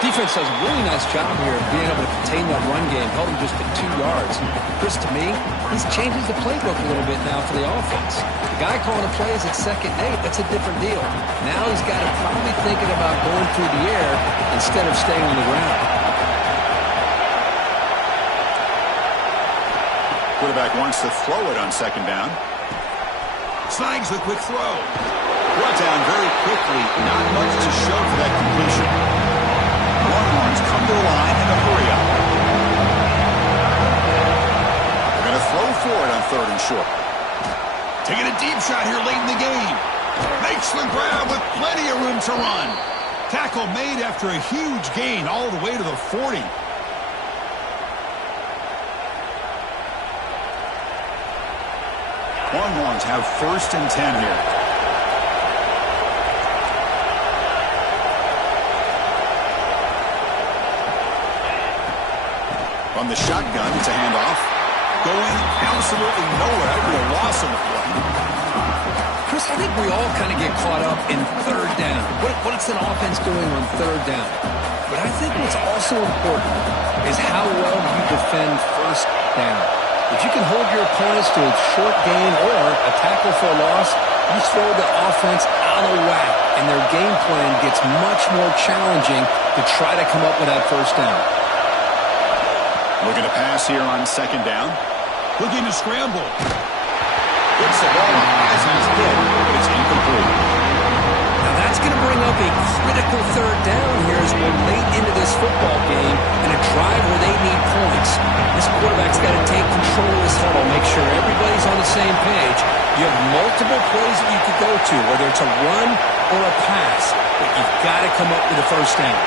Defense does a really nice job here of being able to contain that run game, held him just at 2 yards. Chris, to me, he changes the playbook a little bit now for the offense. The guy calling the plays at 2nd and 8, that's a different deal. Now he's got to probably thinking about going through the air instead of staying on the ground. Quarterback wants to throw it on 2nd down. Snags the quick throw. Brought down very quickly. Not much to show for that completion. Longhorns come to the line in a hurry up. They're going to throw for it on 3rd and short. Taking a deep shot here late in the game. Makes the grab with plenty of room to run. Tackle made after a huge gain all the way to the 40. Longhorns have 1st and 10 here. From the shotgun, it's a handoff. Going absolutely nowhere. That'd be a loss on the play. Chris, I think we all kind of get caught up in 3rd down. What's an offense doing on 3rd down? But I think what's also important is how well you defend 1st down. If you can hold your opponents to a short gain or a tackle for a loss, you throw the offense out of whack, and their game plan gets much more challenging to try to come up with that 1st down. Looking to pass here on 2nd down. Looking to scramble. Gets the ball on as he's hit, but it's incomplete. Now that's going to bring up a critical 3rd down here as we're late into this football game in a drive where they need points. This quarterback's got to take control of this huddle, make sure everybody's on the same page. You have multiple plays that you could go to, whether it's a run or a pass, but you've got to come up with a 1st down.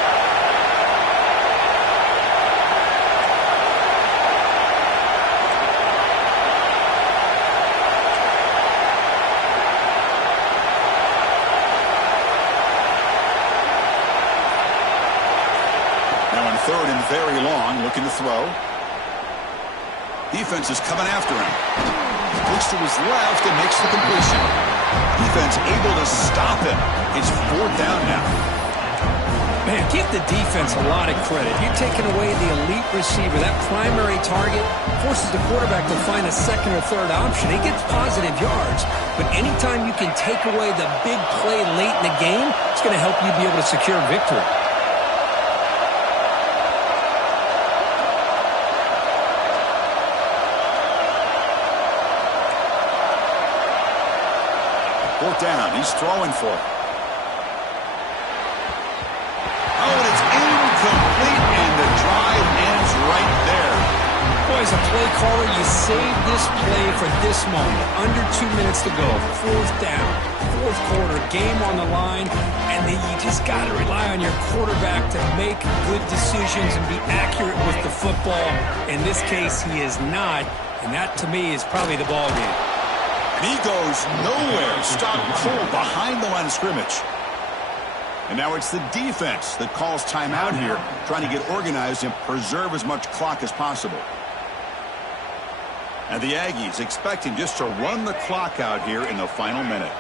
Now on 3rd and very long, looking to throw. Defense is coming after him. Looks to his left and makes the completion. Defense able to stop him. It's 4th down now. Man, give the defense a lot of credit. You're taking away the elite receiver. That primary target forces the quarterback to find a 2nd or 3rd option. He gets positive yards. But anytime you can take away the big play late in the game, it's going to help you be able to secure victory. Down. He's throwing for it. Oh, and it's incomplete, and the drive ends right there. Boy, as a play caller, you saved this play for this moment. Under 2 minutes to go. 4th down. 4th quarter. Game on the line. And then you just got to rely on your quarterback to make good decisions and be accurate with the football. In this case, he is not. And that, to me, is probably the ball game. And he goes nowhere. Stopped cold behind the line of scrimmage. And now it's the defense that calls timeout here, trying to get organized and preserve as much clock as possible. And the Aggies expecting just to run the clock out here in the final minute.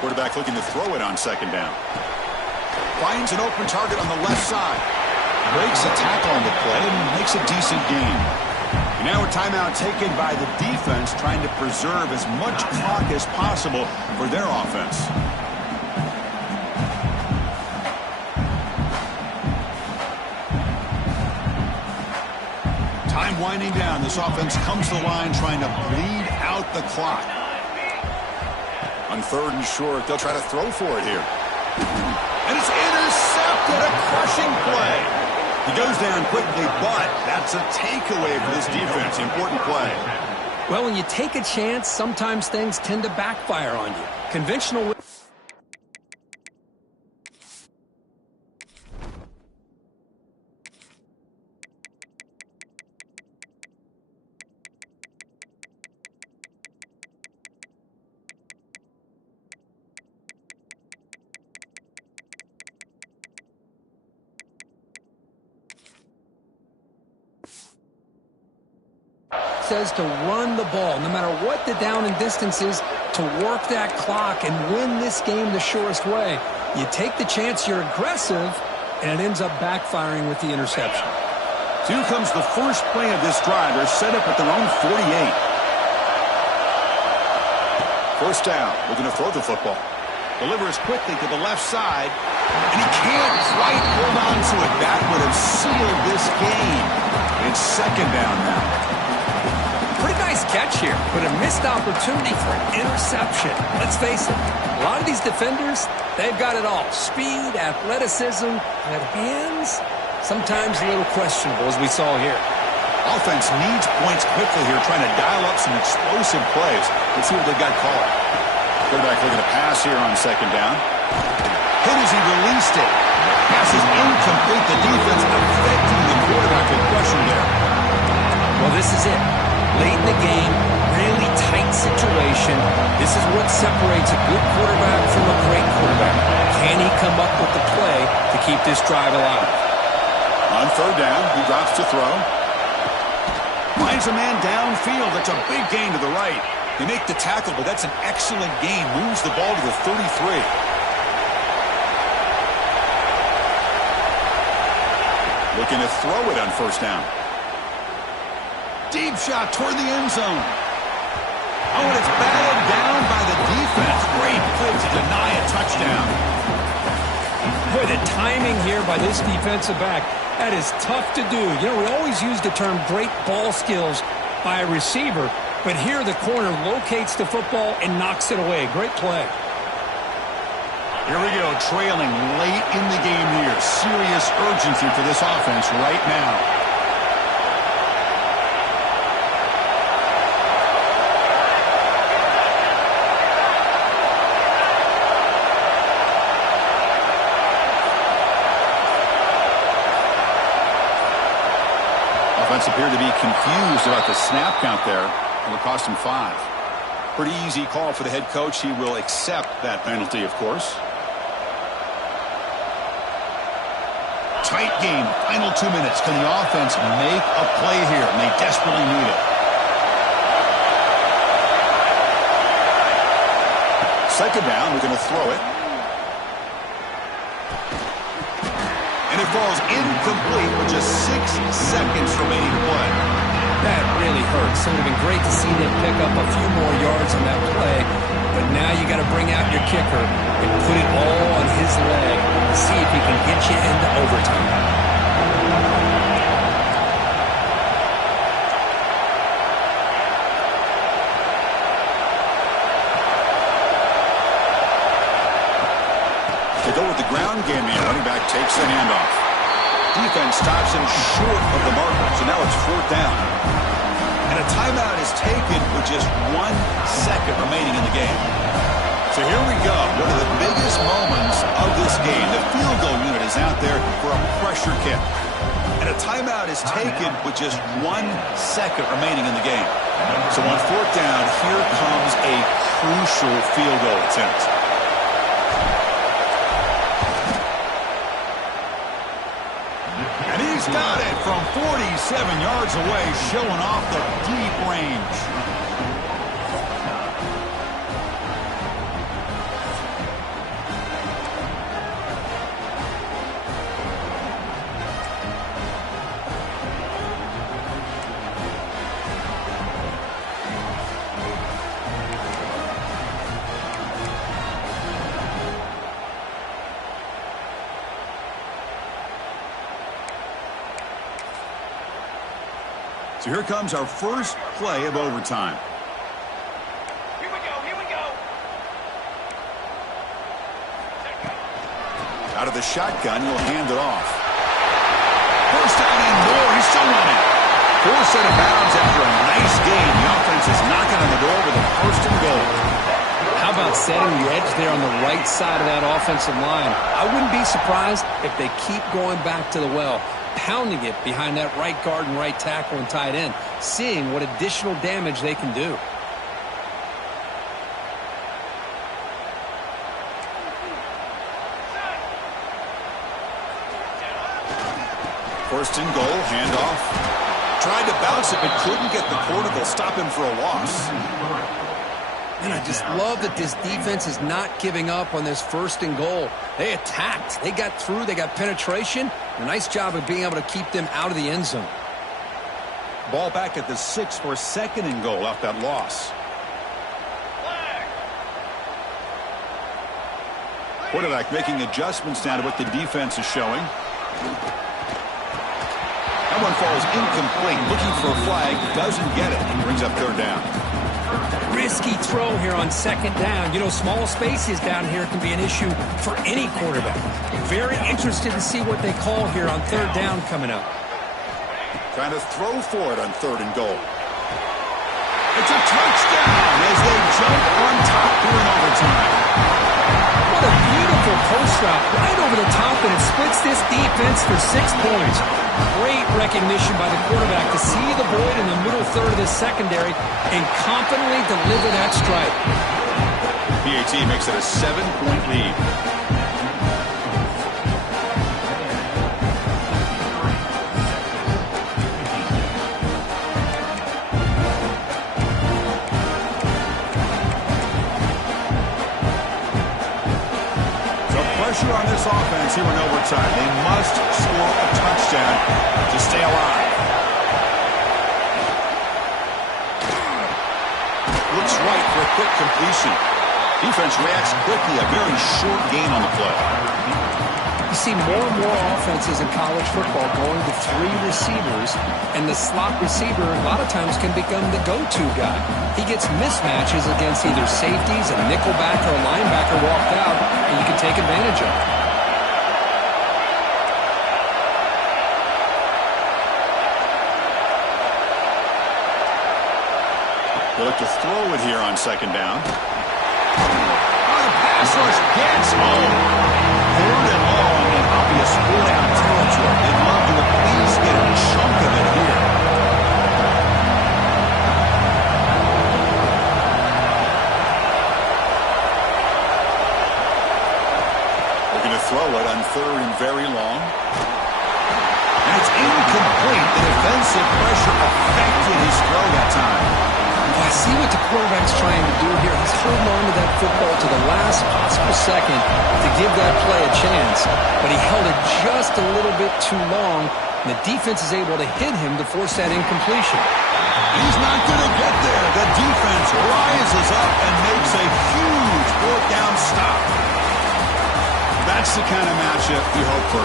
Quarterback looking to throw it on 2nd down. Finds an open target on the left side. Breaks a tackle on the play and makes a decent gain. And now a timeout taken by the defense, trying to preserve as much clock as possible for their offense. Time winding down. This offense comes to the line trying to bleed out the clock. On 3rd and short, they'll try to throw for it here. And it's intercepted. A crushing play. He goes down quickly, but that's a takeaway for this defense. Important play. Well, when you take a chance, sometimes things tend to backfire on you. Conventional... says to run the ball, no matter what the down and distance is, to work that clock and win this game the surest way. You take the chance, you're aggressive, and it ends up backfiring with the interception. So here comes the first play of this drive. They're set up at their own 48. First down. We're going to throw the football. Delivers quickly to the left side, and he can't quite hold on to it. That would have sealed this game. It's second down now. Pretty nice catch here, but a missed opportunity for an interception. Let's face it, a lot of these defenders, they've got it all. Speed, athleticism, but hands, sometimes a little questionable, as we saw here. Offense needs points quickly here, trying to dial up some explosive plays. Let's see what they've got called. Quarterback looking to pass here on second down. Hit as he released it. Pass is incomplete. The defense affecting the quarterback with pressure there. Well, this is it. Late in the game, really tight situation. This is what separates a good quarterback from a great quarterback. Can he come up with the play to keep this drive alive? On third down, he drops to throw. Finds a man downfield. That's a big gain to the right. They make the tackle, but that's an excellent gain. Moves the ball to the 33. Looking to throw it on first down. Deep shot toward the end zone. Oh, and it's batted down by the defense. Great play to deny a touchdown. Boy, the timing here by this defensive back, that is tough to do. You know, we always use the term great ball skills by a receiver, but here the corner locates the football and knocks it away. Great play. Here we go, trailing late in the game here. Serious urgency for this offense right now. Offense appeared to be confused about the snap count there. It'll cost him 5. Pretty easy call for the head coach. He will accept that penalty, of course. Tight game. Final 2 minutes. Can the offense make a play here? And they desperately need it. Second down. We're going to throw it. And it falls incomplete with just 6 seconds remaining to play. That really hurts. It would have been great to see them pick up a few more yards on that play, but now you got to bring out your kicker and put it all on his leg and see if he can get you into overtime. They go with the ground game here. Running back takes the handoff. Defense stops him short of the marker, so now it's fourth down. And a timeout is taken with just 1 second remaining in the game. So here we go. One of the biggest moments of this game. The field goal unit is out there for a pressure kick. And a timeout is taken with just 1 second remaining in the game. So on fourth down, here comes a crucial field goal attempt. And he's got it from 47 yards away, showing off the deep range. So here comes our first play of overtime. Here we go. Out of the shotgun, he'll hand it off. First down and more. He's still running. Forced out of bounds after a nice gain. The offense is knocking on the door with a first and goal. How about setting the edge there on the right side of that offensive line? I wouldn't be surprised if they keep going back to the well, pounding it behind that right guard and right tackle and tight end, seeing what additional damage they can do. First and goal, handoff. Tried to bounce it, but couldn't get the corner. They'll stop him for a loss. And I just love that this defense is not giving up on this first and goal. They attacked. They got through. They got penetration. A nice job of being able to keep them out of the end zone. Ball back at the 6 for second and goal off that loss. Quarterback making adjustments now to what the defense is showing. That one falls incomplete. Looking for a flag. Doesn't get it. Brings up third down. Risky throw here on second down. You know, small spaces down here can be an issue for any quarterback. Very interested to see what they call here on third down coming up. Trying to throw for it on third and goal. It's a touchdown as they jump on top here in overtime. What a beautiful post route right over the top, and it splits this defense for 6 points. Great recognition by the quarterback to see the void in the middle third of the secondary and confidently deliver that strike. PAT makes it a 7-point lead. Pressure on this offense here in overtime. They must score a touchdown to stay alive. Looks right for a quick completion. Defense reacts quickly. A very short gain on the play. You see more and more offenses in college football going to 3 receivers, and the slot receiver a lot of times can become the go-to guy. He gets mismatches against either safeties, a nickelback, or a linebacker walked out, and you can take advantage of it. They look to throw it here on second down. Oh, the pass rush gets home. Third and long in obvious four-down territory. They'd love to at least get a chunk of it here. Looking to throw it on third and very long. And it's incomplete. The defensive pressure affected his throw that time. I see what the quarterback's trying to do here. He's holding on to that football to the last possible second to give that play a chance. But he held it just a little bit too long, and the defense is able to hit him to force that incompletion. He's not going to get there. The defense rises up and makes a huge fourth down stop. That's the kind of matchup you hope for.